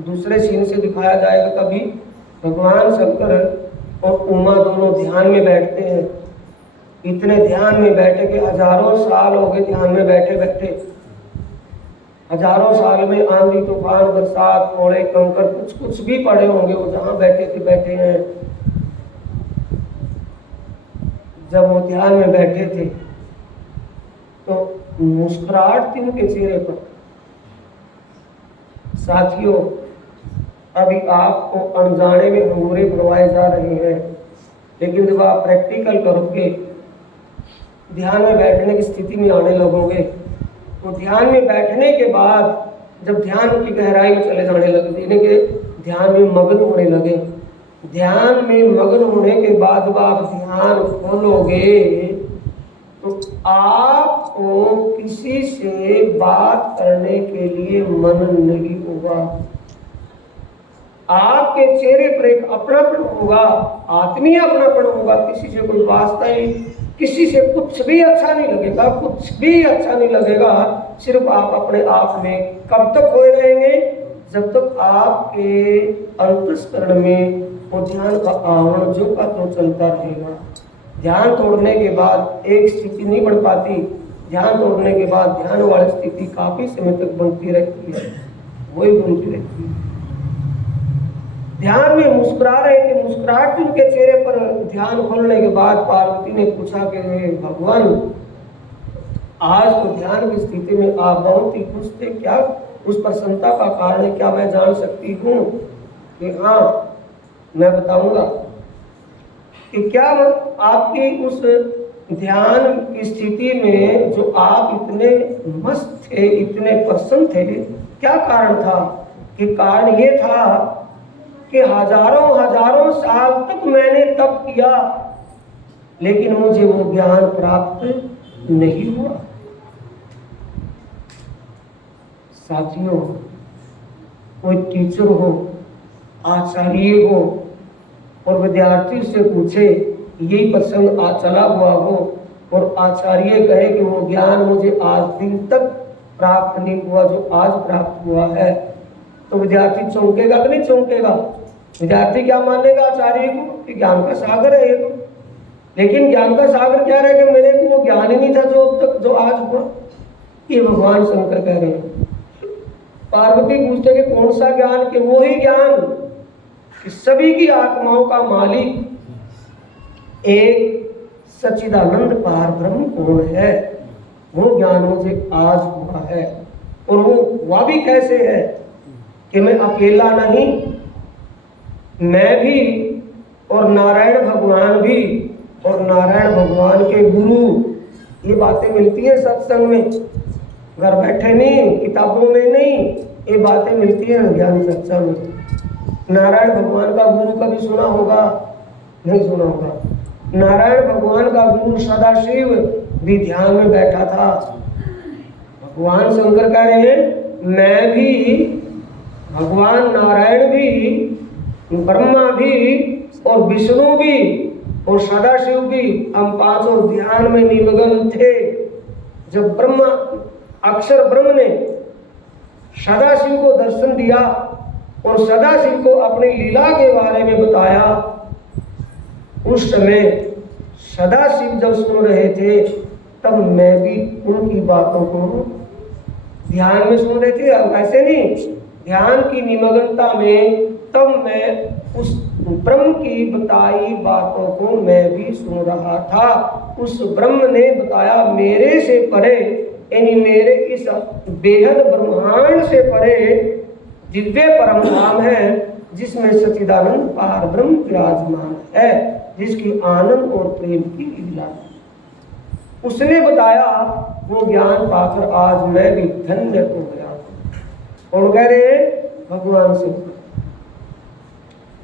दूसरे सीन से दिखाया जाएगा कभी। भगवान शंकर और उमा दोनों ध्यान में बैठते हैं। इतने ध्यान में बैठे कि हजारों साल हो गए ध्यान में बैठे बैठे। हजारों साल में आंधी तूफान बरसात कोड़े कंकर कुछ कुछ भी पड़े होंगे, वो जहां बैठे थे बैठे हैं। जब वो ध्यान में बैठे थे तो मुस्कुराहट थी उनके चेहरे पर। साथियों, अभी आपको अनजाने में अंगूरे भरवाए जा रहे हैं, लेकिन जब आप प्रैक्टिकल करोगे, ध्यान में बैठने की स्थिति में आने लगोगे, तो ध्यान में बैठने के बाद जब ध्यान की गहराई में चले जाने लगे, यानी कि ध्यान में मग्न होने लगे, ध्यान में मग्न होने के बाद जब आप ध्यान खोलोगे तो आपको किसी से बात करने के लिए मन नहीं होगा। आपके चेहरे पर एक अपनापन होगा, आत्मीय अपनापन होगा। किसी से कोई वास्ता ही, किसी से कुछ भी अच्छा नहीं लगेगा, कुछ भी अच्छा नहीं लगेगा। सिर्फ आप अपने आप में कब तक खोए रहेंगे? जब तक आपके अंतःकरण में वो ध्यान का आवरण जो का तो चलता रहेगा। ध्यान तोड़ने के बाद एक स्थिति नहीं बन पाती। ध्यान तोड़ने के बाद ध्यान वाली स्थिति काफी समय तक बनती रहती है, वही बनती रहती है। ध्यान में मुस्कुरा रहे थे, मुस्कुराहट उनके चेहरे पर। ध्यान खोलने के बाद पार्वती ने पूछा कि भगवान, आज तो ध्यान की स्थिति में आप बहुत ही खुश थे, क्या उस प्रसन्नता का कारण है? क्या मैं जान सकती हूँ? कि हाँ, मैं बताऊंगा कि क्या आपकी उस ध्यान की स्थिति में जो आप इतने मस्त थे, इतने प्रसन्न थे, क्या कारण था? कि कारण ये था कि हजारों हजारों साल तक मैंने तप किया, लेकिन मुझे वो ज्ञान प्राप्त नहीं हुआ। साथियों, कोई टीचर हो, आचार्य हो और विद्यार्थी से पूछे, यही प्रसंग चला हुआ हो और आचार्य कहे कि वो ज्ञान मुझे आज दिन तक प्राप्त नहीं हुआ जो आज प्राप्त हुआ है, तो विद्यार्थी चौंकेगा कि नहीं चौंकेगा? विद्यार्थी क्या मानेगा आचार्य को कि ज्ञान का सागर है ये तो। लेकिन ज्ञान का सागर क्या रहे कि मेरे को वो ज्ञान ही नहीं था जो अब तक जो आज हुआ। ये भगवान शंकर कह रहे हैं। पार्वती पूछते कि कौन सा ज्ञान, कि वो ही ज्ञान कि सभी की आत्माओं का मालिक एक सच्चिदानंद पार ब्रह्म कौन है, वो ज्ञान मुझे आज हुआ है। और वो हुआ भी कैसे है कि मैं अकेला नहीं, मैं भी और नारायण भगवान भी और नारायण भगवान के गुरु। ये बातें मिलती है सत्संग में, घर बैठे नहीं, किताबों में नहीं, ये बातें मिलती है ज्ञान सत्संग में। नारायण भगवान का गुरु कभी सुना होगा? नहीं सुना होगा। नारायण भगवान का गुरु सदाशिव भी ध्यान में बैठा था। भगवान शंकर कह रहे हैं मैं भी, भगवान नारायण भी, ब्रह्मा भी और विष्णु भी और सदाशिव भी, हम पांचों ध्यान में निमग्न थे। जब ब्रह्मा अक्षर ब्रह्म ने सदाशिव को दर्शन दिया और सदाशिव को अपनी लीला के बारे में बताया, उस समय सदाशिव जब सुन रहे थे तब मैं भी उनकी बातों को ध्यान में सुन रहे थे। अब ऐसे नहीं, ध्यान की निमग्नता में तब मैं उस ब्रह्म की बताई बातों को मैं भी सुन रहा था। उस ब्रह्म ने बताया मेरे से परे, यानी मेरे इस बेहद ब्रह्मांड से परे दिव्य परम धाम है जिसमें सच्चिदानंद पार ब्रह्म विराजमान है, जिसकी आनंद और प्रेम की लीला। उसने बताया, वो ज्ञान पाकर आज मैं भी धन्य हो गया। और कह रहे भगवान शंकर।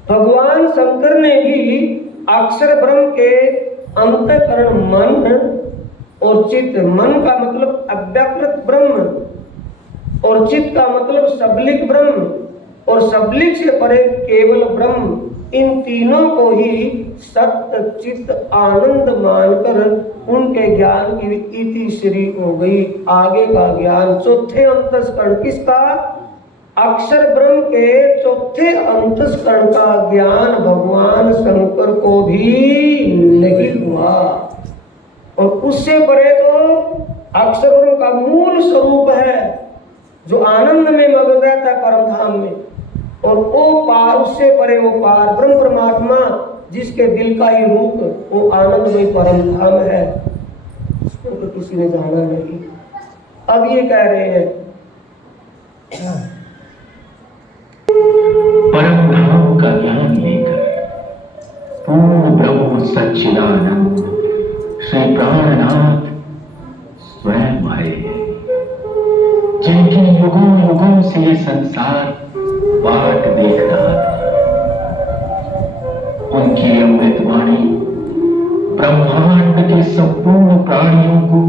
भगवान शंकर ने भी अक्षर ब्रह्म के अंतःकरण मन और चित्त, मन का मतलब अव्यकृत ब्रह्म और चित्त का मतलब सबलिक ब्रह्म और सबलिक से परे केवल ब्रह्म, इन तीनों को ही सत्य चित्त आनंद मानकर उनके ज्ञान की इति श्री हो गई। आगे का ज्ञान चौथे अंतस्करण किसका? अक्षर ब्रह्म के चौथे अंतस्करण का ज्ञान भगवान शंकर को भी नहीं हुआ। और उससे परे तो अक्षर ब्रह्म का मूल स्वरूप है जो आनंद में मग्न रहता है परम धाम में, और वो पार, उससे परे वो पार ब्रह्म परमात्मा जिसके दिल का ही रूप वो आनंद में परम धाम है, उसको तो किसी ने जाना नहीं। अब ये कह रहे हैं परम धाम का ज्ञान लेकर पूर्ण ब्रह्म सच्चिदानंद श्री प्राणनाथ स्वयं आए हैं, जिनकी युगों युगों से ये संसार बाट देख रहा था। उनकी अमृतवाणी ब्रह्मांड के संपूर्ण प्राणियों को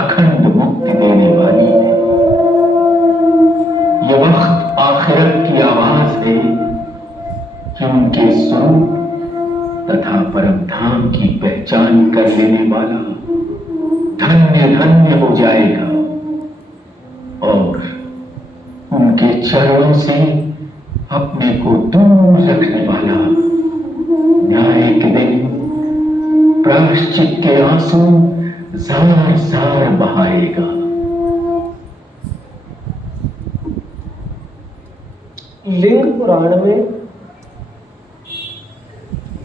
अखंड मुक्ति देने वाली है। ये वक्त आखिरत की आवाज है कि उनके स्वरूप तथा परम धाम की पहचान कर लेने वाला धन्य धन्य हो जाएगा और उनके चरणों से अपने को दूर रखने वाला न्याय के दिन प्रायश्चित के आंसू जार जार बहाएगा। लिंग पुराण में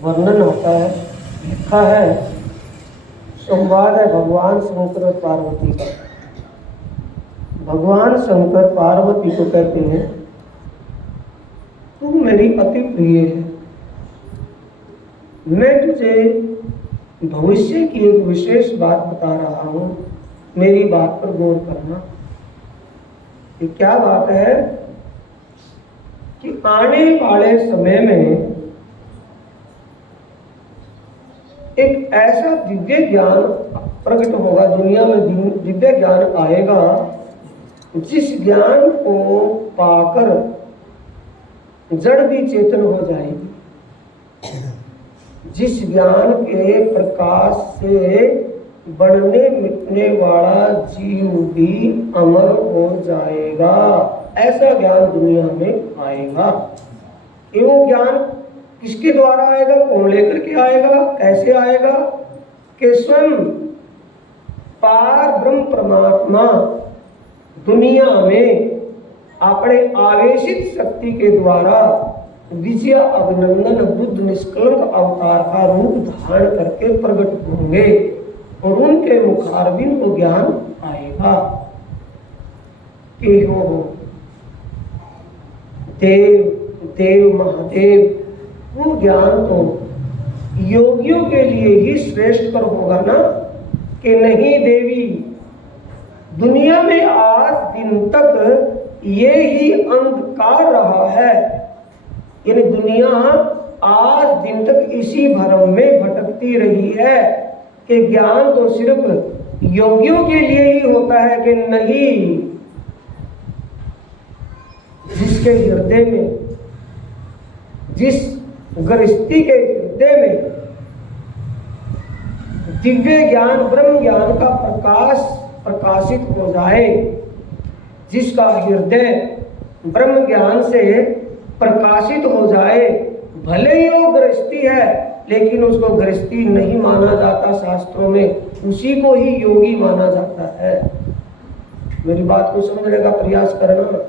वर्णन आता है, लिखा है, संवाद है भगवान शंकर और पार्वती का। भगवान शंकर पार्वती को कहते हैं तू मेरी अति प्रिय है, मैं तुझे भविष्य की एक विशेष बात बता रहा हूं, मेरी बात पर गौर करना। ये क्या बात है कि आने वाले समय में एक ऐसा दिव्य ज्ञान प्रकट होगा, दुनिया में दिव्य ज्ञान आएगा जिस ज्ञान को पाकर जड़ भी चेतन हो जाएगी, जिस ज्ञान के प्रकाश से बढ़ने मिटने वाला जीव भी अमर हो जाएगा। ऐसा ज्ञान दुनिया में आएगा। ये वो ज्ञान किसके द्वारा आएगा, कौन लेकर के आएगा, कैसे आएगा? कि स्वयं पार ब्रह्म परमात्मा दुनिया में अपने आवेशित शक्ति के द्वारा विजय अभिनंदन बुद्ध निष्कलंक अवतार का रूप धारण करके प्रकट होंगे और उनके मुखारबिंद को ज्ञान आएगा कि हो देव देव महादेव। वो ज्ञान तो योगियों के लिए ही श्रेष्ठ पर होगा ना, कि नहीं देवी, दुनिया में आज दिन तक ये ही अंधकार रहा है, यानी दुनिया आज दिन तक इसी भ्रम में भटकती रही है कि ज्ञान तो सिर्फ योगियों के लिए ही होता है, कि नहीं, जिसके हृदय में, जिस गृहस्थी के हृदय में दिव्य ज्ञान ब्रह्म ज्ञान का प्रकाश प्रकाशित हो जाए, जिसका हृदय ब्रह्म ज्ञान से प्रकाशित हो जाए, भले ही वो गृहस्थी है लेकिन उसको गृहस्थी नहीं माना जाता शास्त्रों में, उसी को ही योगी माना जाता है। मेरी बात को समझने का प्रयास करना।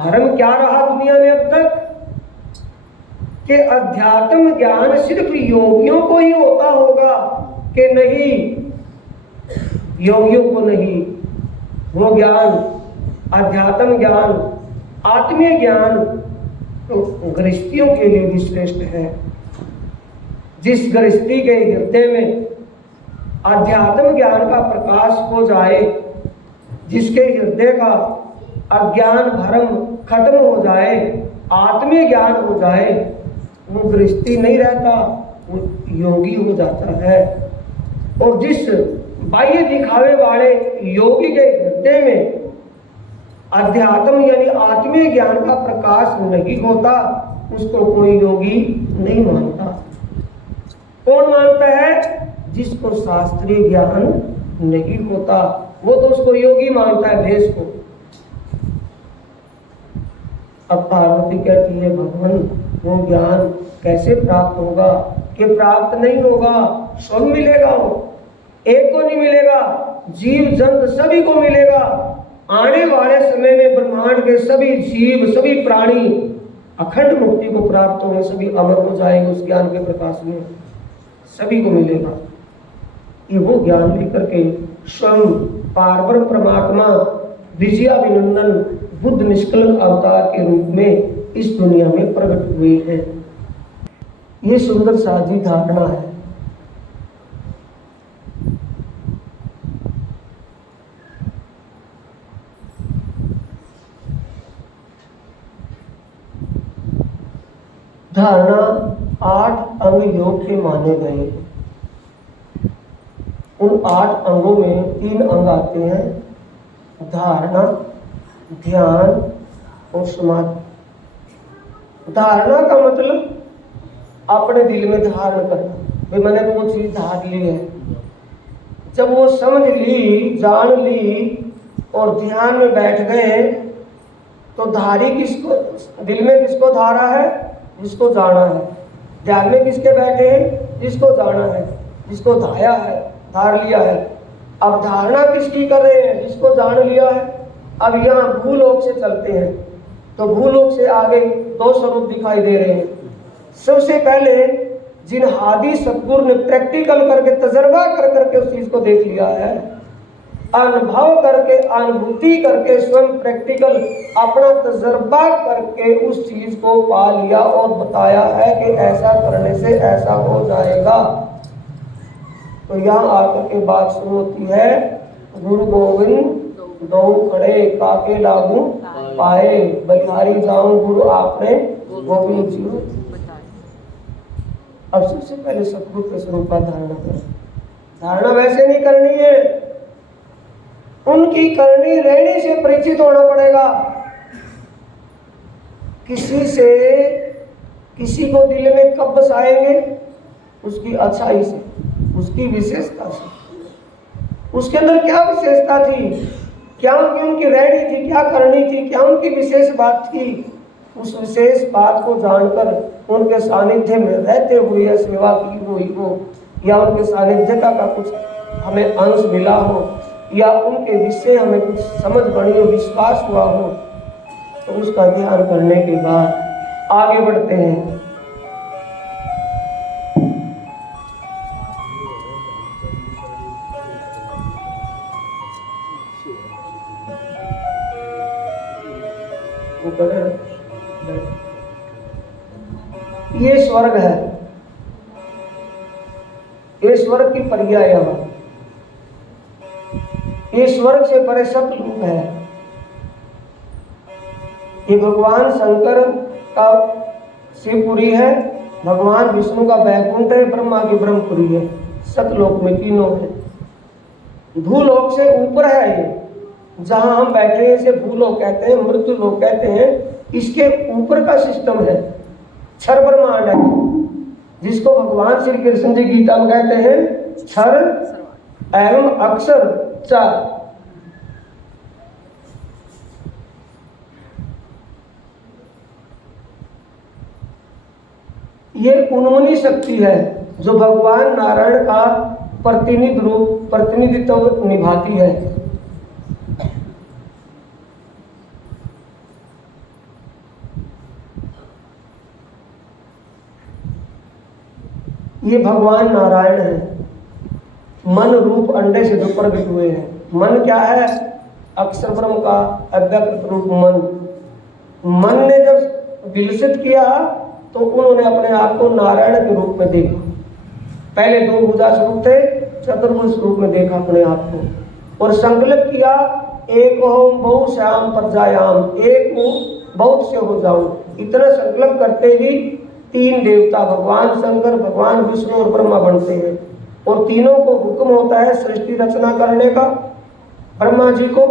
धर्म क्या रहा दुनिया में अब तक, कि अध्यात्म ज्ञान सिर्फ योगियों को ही होता होगा, कि नहीं, योगियों को नहीं। वो ज्ञान, अध्यात्म ज्ञान, आत्मीय ज्ञान तो गृहस्थियों के लिए भी श्रेष्ठ है। जिस गृहस्थी के हृदय में अध्यात्म ज्ञान का प्रकाश हो जाए, जिसके हृदय का अज्ञान भ्रम खत्म हो जाए, आत्मीय ज्ञान हो जाए, वो गृहस्थी नहीं रहता, वो योगी हो जाता है। और जिस बाह्य दिखावे वाले योगी के हृदय में अध्यात्म यानी आत्मीय ज्ञान का प्रकाश नहीं होता, उसको कोई योगी नहीं मानता। कौन मानता है? जिसको शास्त्रीय ज्ञान नहीं होता, वो तो उसको योगी मानता है, भेष को। अब पार्वती कहती है, भगवान वो ज्ञान कैसे प्राप्त होगा? कि प्राप्त नहीं होगा, सब मिलेगा, वो एक को नहीं मिलेगा, जीव जंतु सभी को मिलेगा। आने वाले समय में ब्रह्मांड के सभी जीव, सभी प्राणी अखंड मुक्ति को प्राप्त होंगे, सभी अमर हो जाएंगे उस ज्ञान के प्रकाश में, सभी को मिलेगा। ये वो ज्ञान लेकर के स्वयं पारब्रह्म परमात्मा विजयाभिनंदन बुद्ध निष्कलंक अवतार के रूप में इस दुनिया में प्रकट हुए हैं। ये सुंदर साजी धारणा है। धारणा 8 अंग योग के माने गए। उन 8 अंगों में 3 अंग आते हैं, धारणा, ध्यान और समाधि। धारणा का मतलब अपने दिल में धारण करना, भाई मैंने तो वो चीज धार ली है। जब वो समझ ली, जान ली और ध्यान में बैठ गए, तो धारी किसको, दिल में किसको धारा है? जिसको जाना है। ध्यान में किसके बैठे हैं? जिसको जाना है, जिसको धाया है, धार लिया है। अब धारणा किसकी कर रहे हैं? जिसको जान लिया है। अब यहाँ भूलोक से चलते हैं, तो भूलोक से आगे 2 स्वरूप दिखाई दे रहे हैं। सबसे पहले जिन हादी सतगुरु ने प्रैक्टिकल करके तजर्बा कर करके उस चीज को देख लिया है, अनुभव करके, अनुभूति करके, स्वयं प्रैक्टिकल अपना तजर्बा करके उस चीज को पा लिया और बताया है कि ऐसा करने से ऐसा हो जाएगा। तो यहाँ आकर के बात शुरू होती है, गुरु गोविंद दो खड़े काके लागू पाए, बलिहारी जाऊं गुरु आपने गोविंद जी। अब सबसे पहले सतगुरु के स्वरूप का धारणा करें। धारणा वैसे नहीं करनी है, उनकी करनी रहनी से परिचित होना पड़ेगा। किसी से, किसी को दिल में कब बसाएंगे? उसकी अच्छाई से, उसकी विशेषता से। उसके अंदर क्या विशेषता थी, क्या उनकी रहनी थी, क्या करनी थी, क्या उनकी विशेष बात थी, उस विशेष बात को जानकर उनके सानिध्य में रहते हुए या सेवा की हुई हो, या उनके सानिध्य का कुछ हमें अंश मिला हो, या उनके विषय हमें कुछ समझ बड़ी हो, विश्वास हुआ हो, तो उसका ध्यान करने के बाद आगे बढ़ते हैं। ये स्वर्ग है, ये स्वर्ग की पर्याय है, ये स्वर्ग से परे सतलोक है। ये भगवान शंकर का शिवपुरी है, भगवान विष्णु का बैकुंठ है, ब्रह्मा की ब्रह्मपुरी है। सतलोक में तीनों है। भूलोक से ऊपर है ये, जहां हम बैठे हैं इसे भूलोक कहते हैं, मृत्यु लोक कहते हैं। इसके ऊपर का सिस्टम है, क्षर ब्रह्मांड है, जिसको भगवान श्री कृष्ण जी गीता में कहते हैं क्षर एवं अक्षर चार। ये उन्मनी शक्ति है जो भगवान नारायण का प्रतिनिधित्व निभाती है। ये भगवान नारायण है, मन रूप अंडे से जो प्रकट हुए हैं। मन क्या है? अक्षर ब्रह्म का अव्यक्त रूप मन। मन ने जब विलसित किया तो उन्होंने अपने आप को नारायण के रूप में देखा। पहले दो भुजा स्वरूप थे, चतुर्भुज रूप में देखा अपने आप को, और संकल्प किया एक हो बहु श्याम प्रजायाम, एक हो बहुत से हो जाऊं। इतना संकल्प करते ही तीन देवता भगवान शंकर, भगवान विष्णु और ब्रह्मा बनते हैं। और तीनों को हुक्म होता है सृष्टि रचना करने का, ब्रह्मा जी को,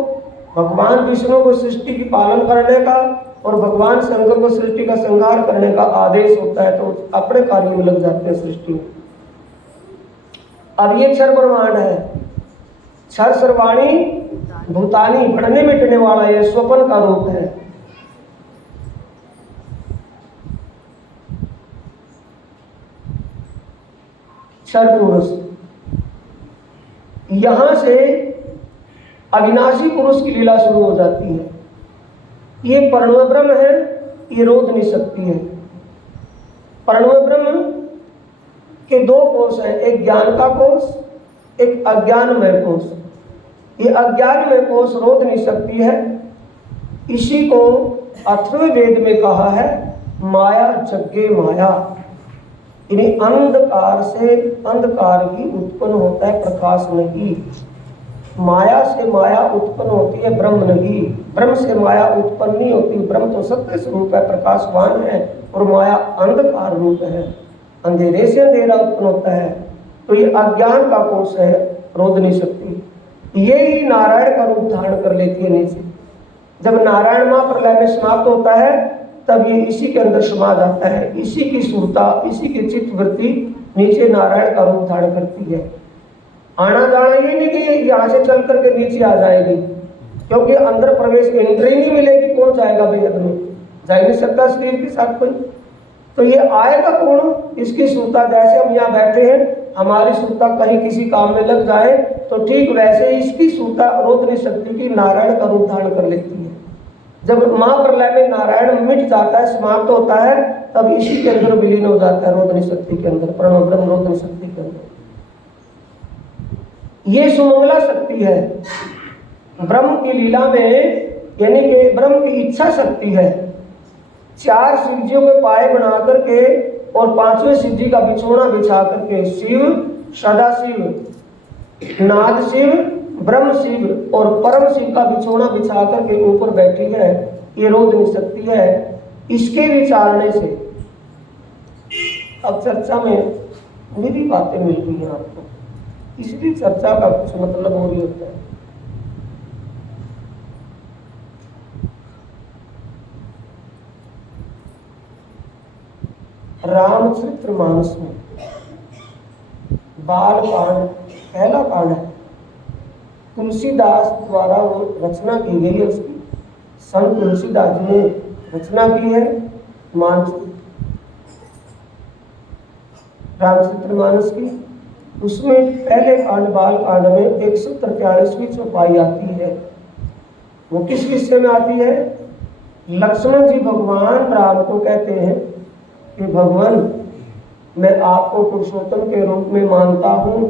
भगवान विष्णु को सृष्टि की पालन करने का, और भगवान शंकर को सृष्टि का संहार करने का आदेश होता है। तो अपने कार्य में लग जाते हैं सृष्टि में। अब ये क्षर ब्रह्मांड है, क्षर सर्वाणी भूतानी, बढ़ने मिटने वाला ये स्वप्न का रूप है। क्षर पुरुष, यहां से अविनाशी पुरुष की लीला शुरू हो जाती है। ये प्रणव ब्रह्म है, ये रोध नहीं सकती है। प्रणव ब्रह्म के दो कोष हैं, एक ज्ञान का कोष, एक अज्ञानमय कोष। ये अज्ञानमय कोष रोध नहीं सकती है। इसी को अथर्ववेद में कहा है माया जग्गे माया। इन्हें अंधकार से अंधकार ही उत्पन्न होता है, प्रकाश नहीं। माया से माया उत्पन्न होती है, ब्रह्म नहीं। ब्रह्म से माया उत्पन्न नहीं होती। ब्रह्म तो सत्य स्वरूप है, प्रकाशवान है, और माया अंधकार रूप है, अंधेरे से अंधेरा उत्पन्न होता है। तो ये अज्ञान का कोष है, रोध नहीं सकती। ये ही नारायण का रूप धारण कर लेती है नीचे। जब नारायण महाप्रलय में समाप्त होता है तब ये इसी के अंदर समा जाता है। इसी की सुरता, इसी की चित्त वृत्ति नीचे नारायण का रूप धारण करती है। आना जाना ये नहीं कि यहाँ से चल करके नीचे आ जाएगी, क्योंकि अंदर प्रवेश की एंट्री नहीं मिलेगी। कौन जाएगा बेहद में? जा नहीं सकता शरीर के साथ कोई। तो ये आएगा कौन? इसकी सुरता, जैसे हम यहाँ बैठे हैं, हमारी सुरता कहीं किसी काम में लग जाए तो ठीक वैसे इसकी सुरता रोक नहीं सकती कि नारायण का रूप धारण कर लेती है। जब महाप्रलय में नारायण मिट जाता है, समाप्त होता है, तब इसी के अंदर विलीन हो जाता है, रोधनी शक्ति के अंदर, प्रणव ब्रह्म रोधनी शक्ति के अंदर। ये सुमंगला शक्ति है ब्रह्म की लीला में, यानी कि ब्रह्म की इच्छा शक्ति है। चार शिवजियों के पाए बना करके और पांचवें शिवजी का बिछोना बिछा करके शिव, सदाशिव, नाद शिव, ब्रह्म शिव और परम शिव का बिछोना बिछा करके ऊपर बैठी है। ये रोधनी शक्ति है। इसके विचारने से अब चर्चा में निरी बातें मिल रही हैं आपको, इसलिए चर्चा का कुछ मतलब हो रही होता है। रामचरितमानस में बाल कांड पहला कांड है, तुलसीदास द्वारा वो रचना की गई है। उसकी संत तुलसीदास जी ने रचना की है मानचित्र, रामचरितमानस की। उसमें पहले कांड बाल कांड में 143वीं चौपाई आती है। वो किस विषय में आती है? लक्ष्मण जी भगवान राम को कहते हैं कि भगवान मैं आपको पुरुषोत्तम के रूप में मानता हूँ,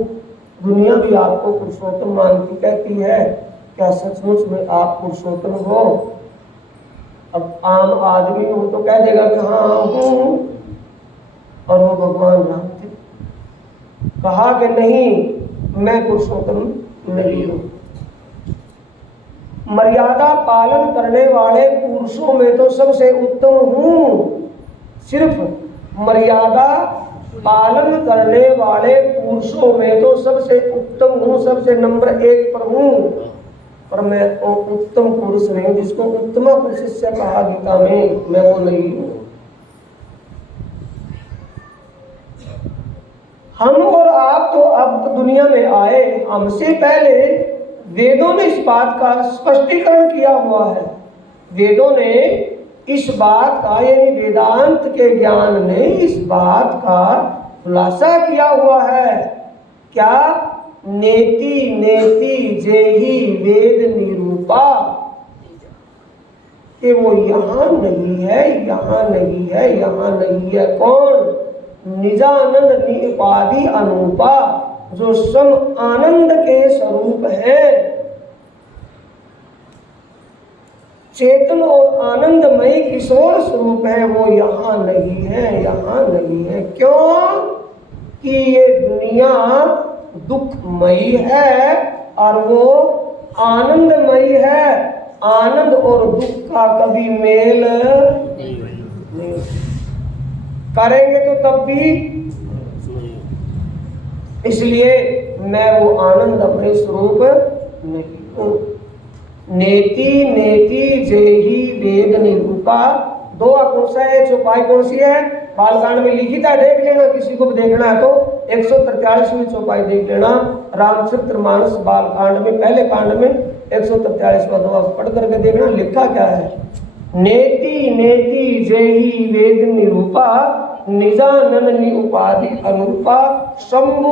दुनिया भी आपको पुरुषोत्तम मानती कहती है, क्या सचमुच में आप पुरुषोत्तम हो? अब आम आदमी हो तो कह देगा कि हाँ हूँ, और वो भगवान राम थे। कहा कि नहीं, मैं पुरुषोत्तम नहीं हूँ। मर्यादा पालन करने वाले पुरुषों में तो सबसे उत्तम हूँ, सिर्फ मर्यादा पालन करने वाले पुरुषों में तो सबसे उत्तम हूँ, सबसे नंबर 1 पर हूँ, पर मैं वो उत्तम पुरुष नहीं हूँ जिसको उत्तम पुरुष से कहा गीता में, मैं वो नहीं हूँ। हम और आप तो अब दुनिया में आए, हमसे पहले वेदों ने इस बात का स्पष्टीकरण किया हुआ है। वेदों ने इस बात का, यानी वेदांत के ज्ञान ने इस बात का खुलासा किया हुआ है। क्या? नेति नेति जेहि वेद निरूपा, कि वो यहाँ नहीं है, यहाँ नहीं है, यहाँ नहीं है। कौन? निजानंद निपाधि अनूपा, जो सम आनंद के स्वरूप है, चेतन और आनंदमय किशोर स्वरूप है, वो यहाँ नहीं है, यहाँ नहीं है। क्यों? कि ये दुनिया दुखमयी है और वो आनंदमयी है। आनंद और दुख का कभी मेल नहीं करेंगे तो तब भी, इसलिए मैं वो आनंदमय स्वरूप नहीं हूँ। नेति नेति जेहि वेद निरूपा, 2 कौन सा है? चौपाई कौन सी है? बालकांड में लिखित है, देख लेना। किसी को भी देखना है तो 143वीं चौपाई देख लेना। रामचरितमानस बालकांड में पहले कांड में 143वां दोहा पढ़ करके देखना, लिखा क्या है। नेति नेति जेहि वेद निरूपा, निजानंद उपाधि अनुरूपा, शंभु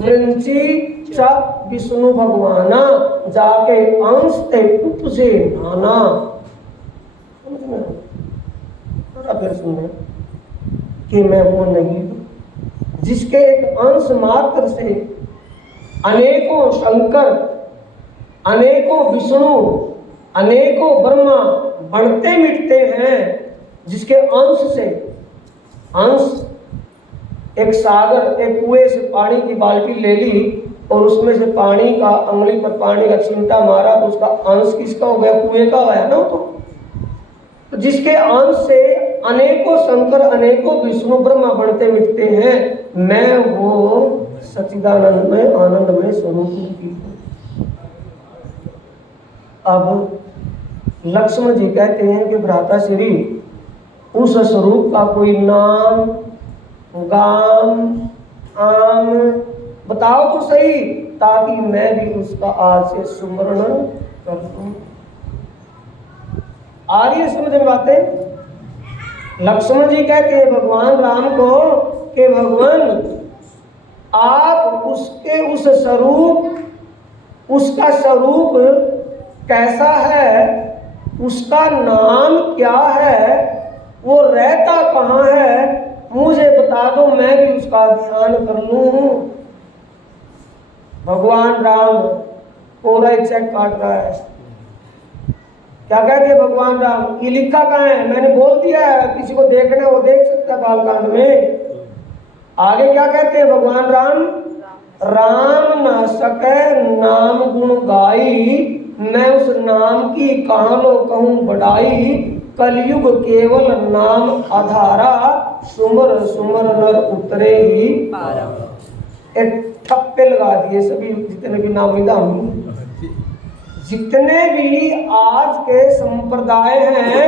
वृंची च विष्णु भगवाना, जाके अंश ते उपजे नाना। फिर सुने कि मैं वो नहीं हूँ जिसके एक अंश मात्र से अनेकों शंकर, अनेकों विष्णु, अनेकों ब्रह्मा बढ़ते मिटते हैं। जिसके अंश से, अंश एक सागर, एक कुएं से पानी की बाल्टी ले ली और उसमें से पानी का, अंगुली पर पानी का छींटा मारा तो उसका अंश किसका हो गया? कुएं का है ना। तो जिसके अंश से अनेकों शंकर, अनेकों विष्णु ब्रह्मा बढ़ते मिटते हैं, मैं वो सच्चिदानंदमय आनंदमय स्वरूप की हूँ। अब लक्ष्मण जी कहते हैं कि भ्राता श्री, उस स्वरूप का कोई नाम, गाम, आम बताओ तो सही, ताकि मैं भी उसका आज से सुमरण कर दूं। आ रही है समझ में बातें? लक्ष्मण जी कहते हैं भगवान राम को कि भगवान आप उसके उस स्वरूप, उसका स्वरूप कैसा है, उसका नाम क्या है, वो रहता कहाँ है, मुझे बता दो, मैं भी उसका ध्यान कर लूं। भगवान राम पूरा चेक काट रहा है। क्या कहते हैं भगवान राम? ये लिखा कहाँ है? मैंने बोल दिया है, किसी को देखना है वो देख सकता है बालकांड में। आगे क्या कहते हैं भगवान राम? राम न सके नाम गुण गाई, मैं उस नाम की कहाँ लो कहूँ बढ़ाई, कलयुग केवल नाम आधारा, सुमर सुमर नर उतरे ही। एक ठप्पे लगा दिए सभी जितने भी नामी दामी, जितने भी आज के संप्रदाय हैं,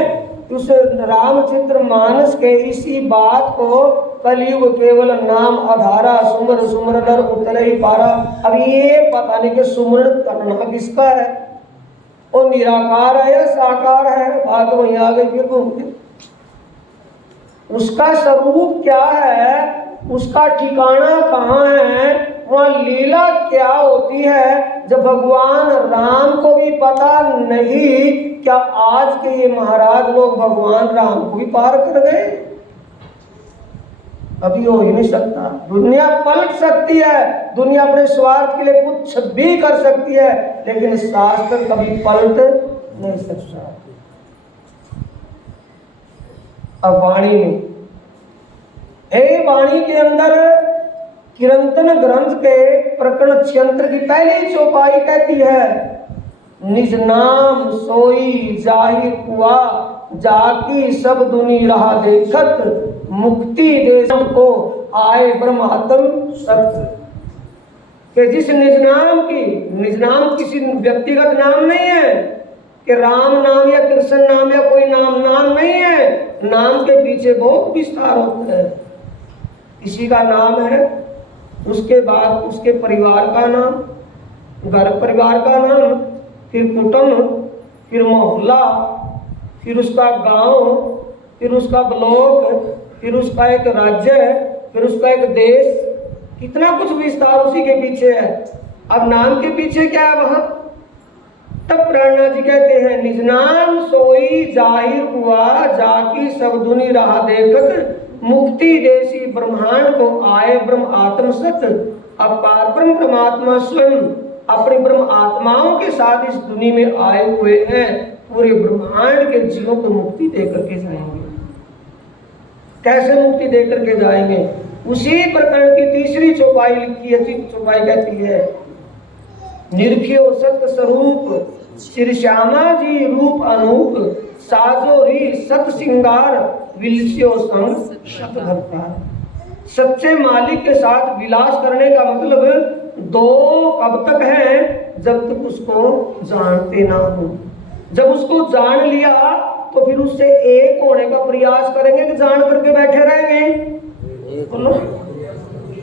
उस रामचरितमानस के इसी बात को कलयुग केवल नाम आधारा, सुमर सुमर नर उतरे ही पारा। अब ये पता नहीं कि सुमरण करना किसका है, और निराकार है या साकार है, बात वहीं आ गई फिर घूम के। उसका स्वरूप क्या है, उसका ठिकाना कहाँ है, वहाँ लीला क्या होती है, जब भगवान राम को भी पता नहीं, क्या आज के ये महाराज लोग भगवान राम को भी पार कर गए? अभी हो ही नहीं सकता। दुनिया पलट सकती है, दुनिया अपने स्वार्थ के लिए कुछ भी कर सकती है, लेकिन शास्त्र कभी पलट नहीं सकता। अब वाणी में, हे वाणी के अंदर किरंतन ग्रंथ के प्रकरण 76 की पहली चौपाई कहती है, निज नाम सोई जाहिर हुआ, जाकी सब दुनी रहा देखत, मुक्ति देशम को आए ब्रह्मात्म सत्य। कि जिस निज नाम की, निज नाम किसी व्यक्तिगत नाम नहीं है कि राम नाम या कृष्ण नाम या कोई नाम नहीं है। नाम के पीछे बहुत विस्तार होता है। किसी का नाम है, उसके बाद उसके परिवार का नाम, घर परिवार का नाम, फिर कुटुंब, फिर मोहल्ला, फिर उसका गांव, फिर उसका ब्लॉक, फिर उसका एक राज्य, फिर उसका एक देश, कितना कुछ विस्तार उसी के पीछे है। अब नाम के पीछे क्या है वहां? तब प्रेरणा जी कहते हैं, निज नाम सोई जाहिर हुआ, जाकी सब दुनी रहा देखत, मुक्ति देसी ब्रह्मांड को आए ब्रह्म आत्म सत्य। अब पारब्रह्म परमात्मा स्वयं अपने ब्रह्म आत्माओं के साथ इस दुनिया में आए हुए हैं, पूरे ब्रह्मांड के जीवों को मुक्ति दे करके जाएंगे। कैसे मुक्ति दे करके जाएंगे? उसी प्रकरण की तीसरी चौपाई लिखी है। चौपाई कहती है, निर्भयो सत्य स्वरूप श्री श्यामा जी रूप अनूप, साजो री सत सिंगार विलस्यो संग शत भक्ता। सच्चे मालिक के साथ विलास करने का मतलब दो कब तक है? जब तक उसको जानते ना हो। जब उसको जान लिया तो फिर उससे एक होने का प्रयास करेंगे कि जान करके बैठे रहेंगे?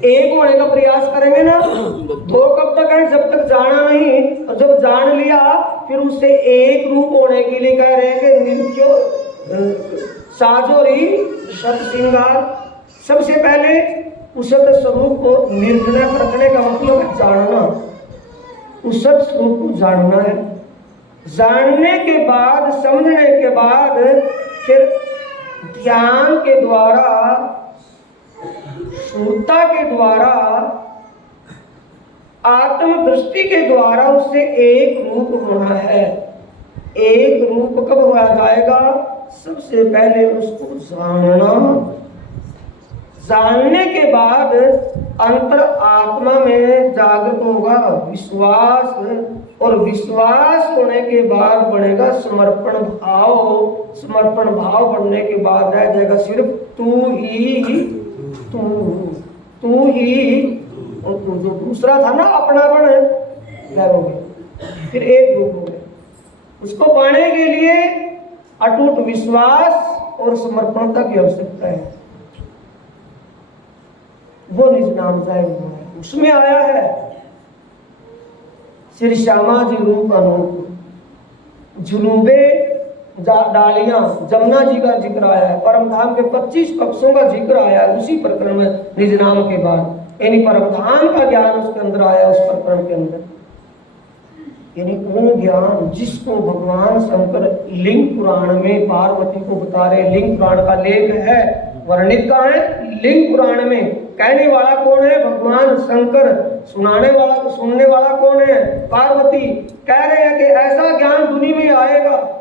एक होने का प्रयास करेंगे ना। दो कब तक है? जब तक जाना नहीं, और जब जान लिया फिर उससे एक रूप होने के लिए कह रहे हैं कि निर्भयो साजोरी सत सिंगार। सबसे पहले उस सत स्वरूप को निर्णय रखने का मतलब है जानना। उस सत स्वरूप को जानना है। जानने के बाद, समझने के बाद फिर ज्ञान के द्वारा, शुद्धता के द्वारा, आत्म दृष्टि के द्वारा उससे एक रूप होना है। एक रूप कब हो जाएगा? सबसे पहले उसको जानना। जानने के बाद अंतर आत्मा में जागृत होगा विश्वास, और विश्वास होने के बाद बनेगा समर्पण भाव। समर्पण भाव बनने के बाद रह जाएगा सिर्फ तू ही तू ही, और तू जो दूसरा था ना अपनापन करोगे, फिर एक रूप हो गए। उसको पाने के लिए अटूट विश्वास और समर्पणता की आवश्यकता है। वो निज नाम जाहिर हुआ है, उसमें आया है श्री श्यामा जी रूप अनूप। जुलूबे डालियां, जमुना जी का जिक्र आया है। परम धाम के 25 पक्षों का जिक्र आया है उसी प्रकरण में निज नाम के बाद। यानी परम धाम का ज्ञान उसके अंदर आया, उस प्रकरण के अंदर। यानी वो ज्ञान जिसको भगवान शंकर लिंग पुराण में पार्वती को बता रहे। लिंग पुराण का लेख है, वर्णित कहाँ है? लिंग पुराण में। कहने वाला कौन है? भगवान शंकर। सुनाने वाला, सुनने वाला कौन है? पार्वती। कह रहे हैं कि ऐसा ज्ञान दुनिया में आएगा,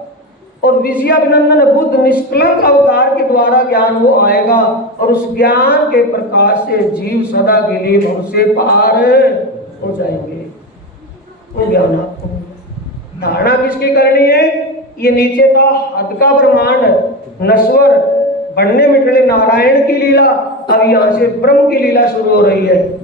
और विजयाभिनंदन बुद्ध निष्कलंक अवतार के द्वारा ज्ञान वो आएगा, और उस ज्ञान के प्रकाश से जीव सदा के लिए भव से पार हो जाएंगे। वो ज्ञान आपको धारणा किसकी करनी है? ये नीचे था हद का ब्रह्मांड, नश्वर, बढ़ने मिटने नारायण की लीला। अब यहाँ से ब्रह्म की लीला शुरू हो रही है।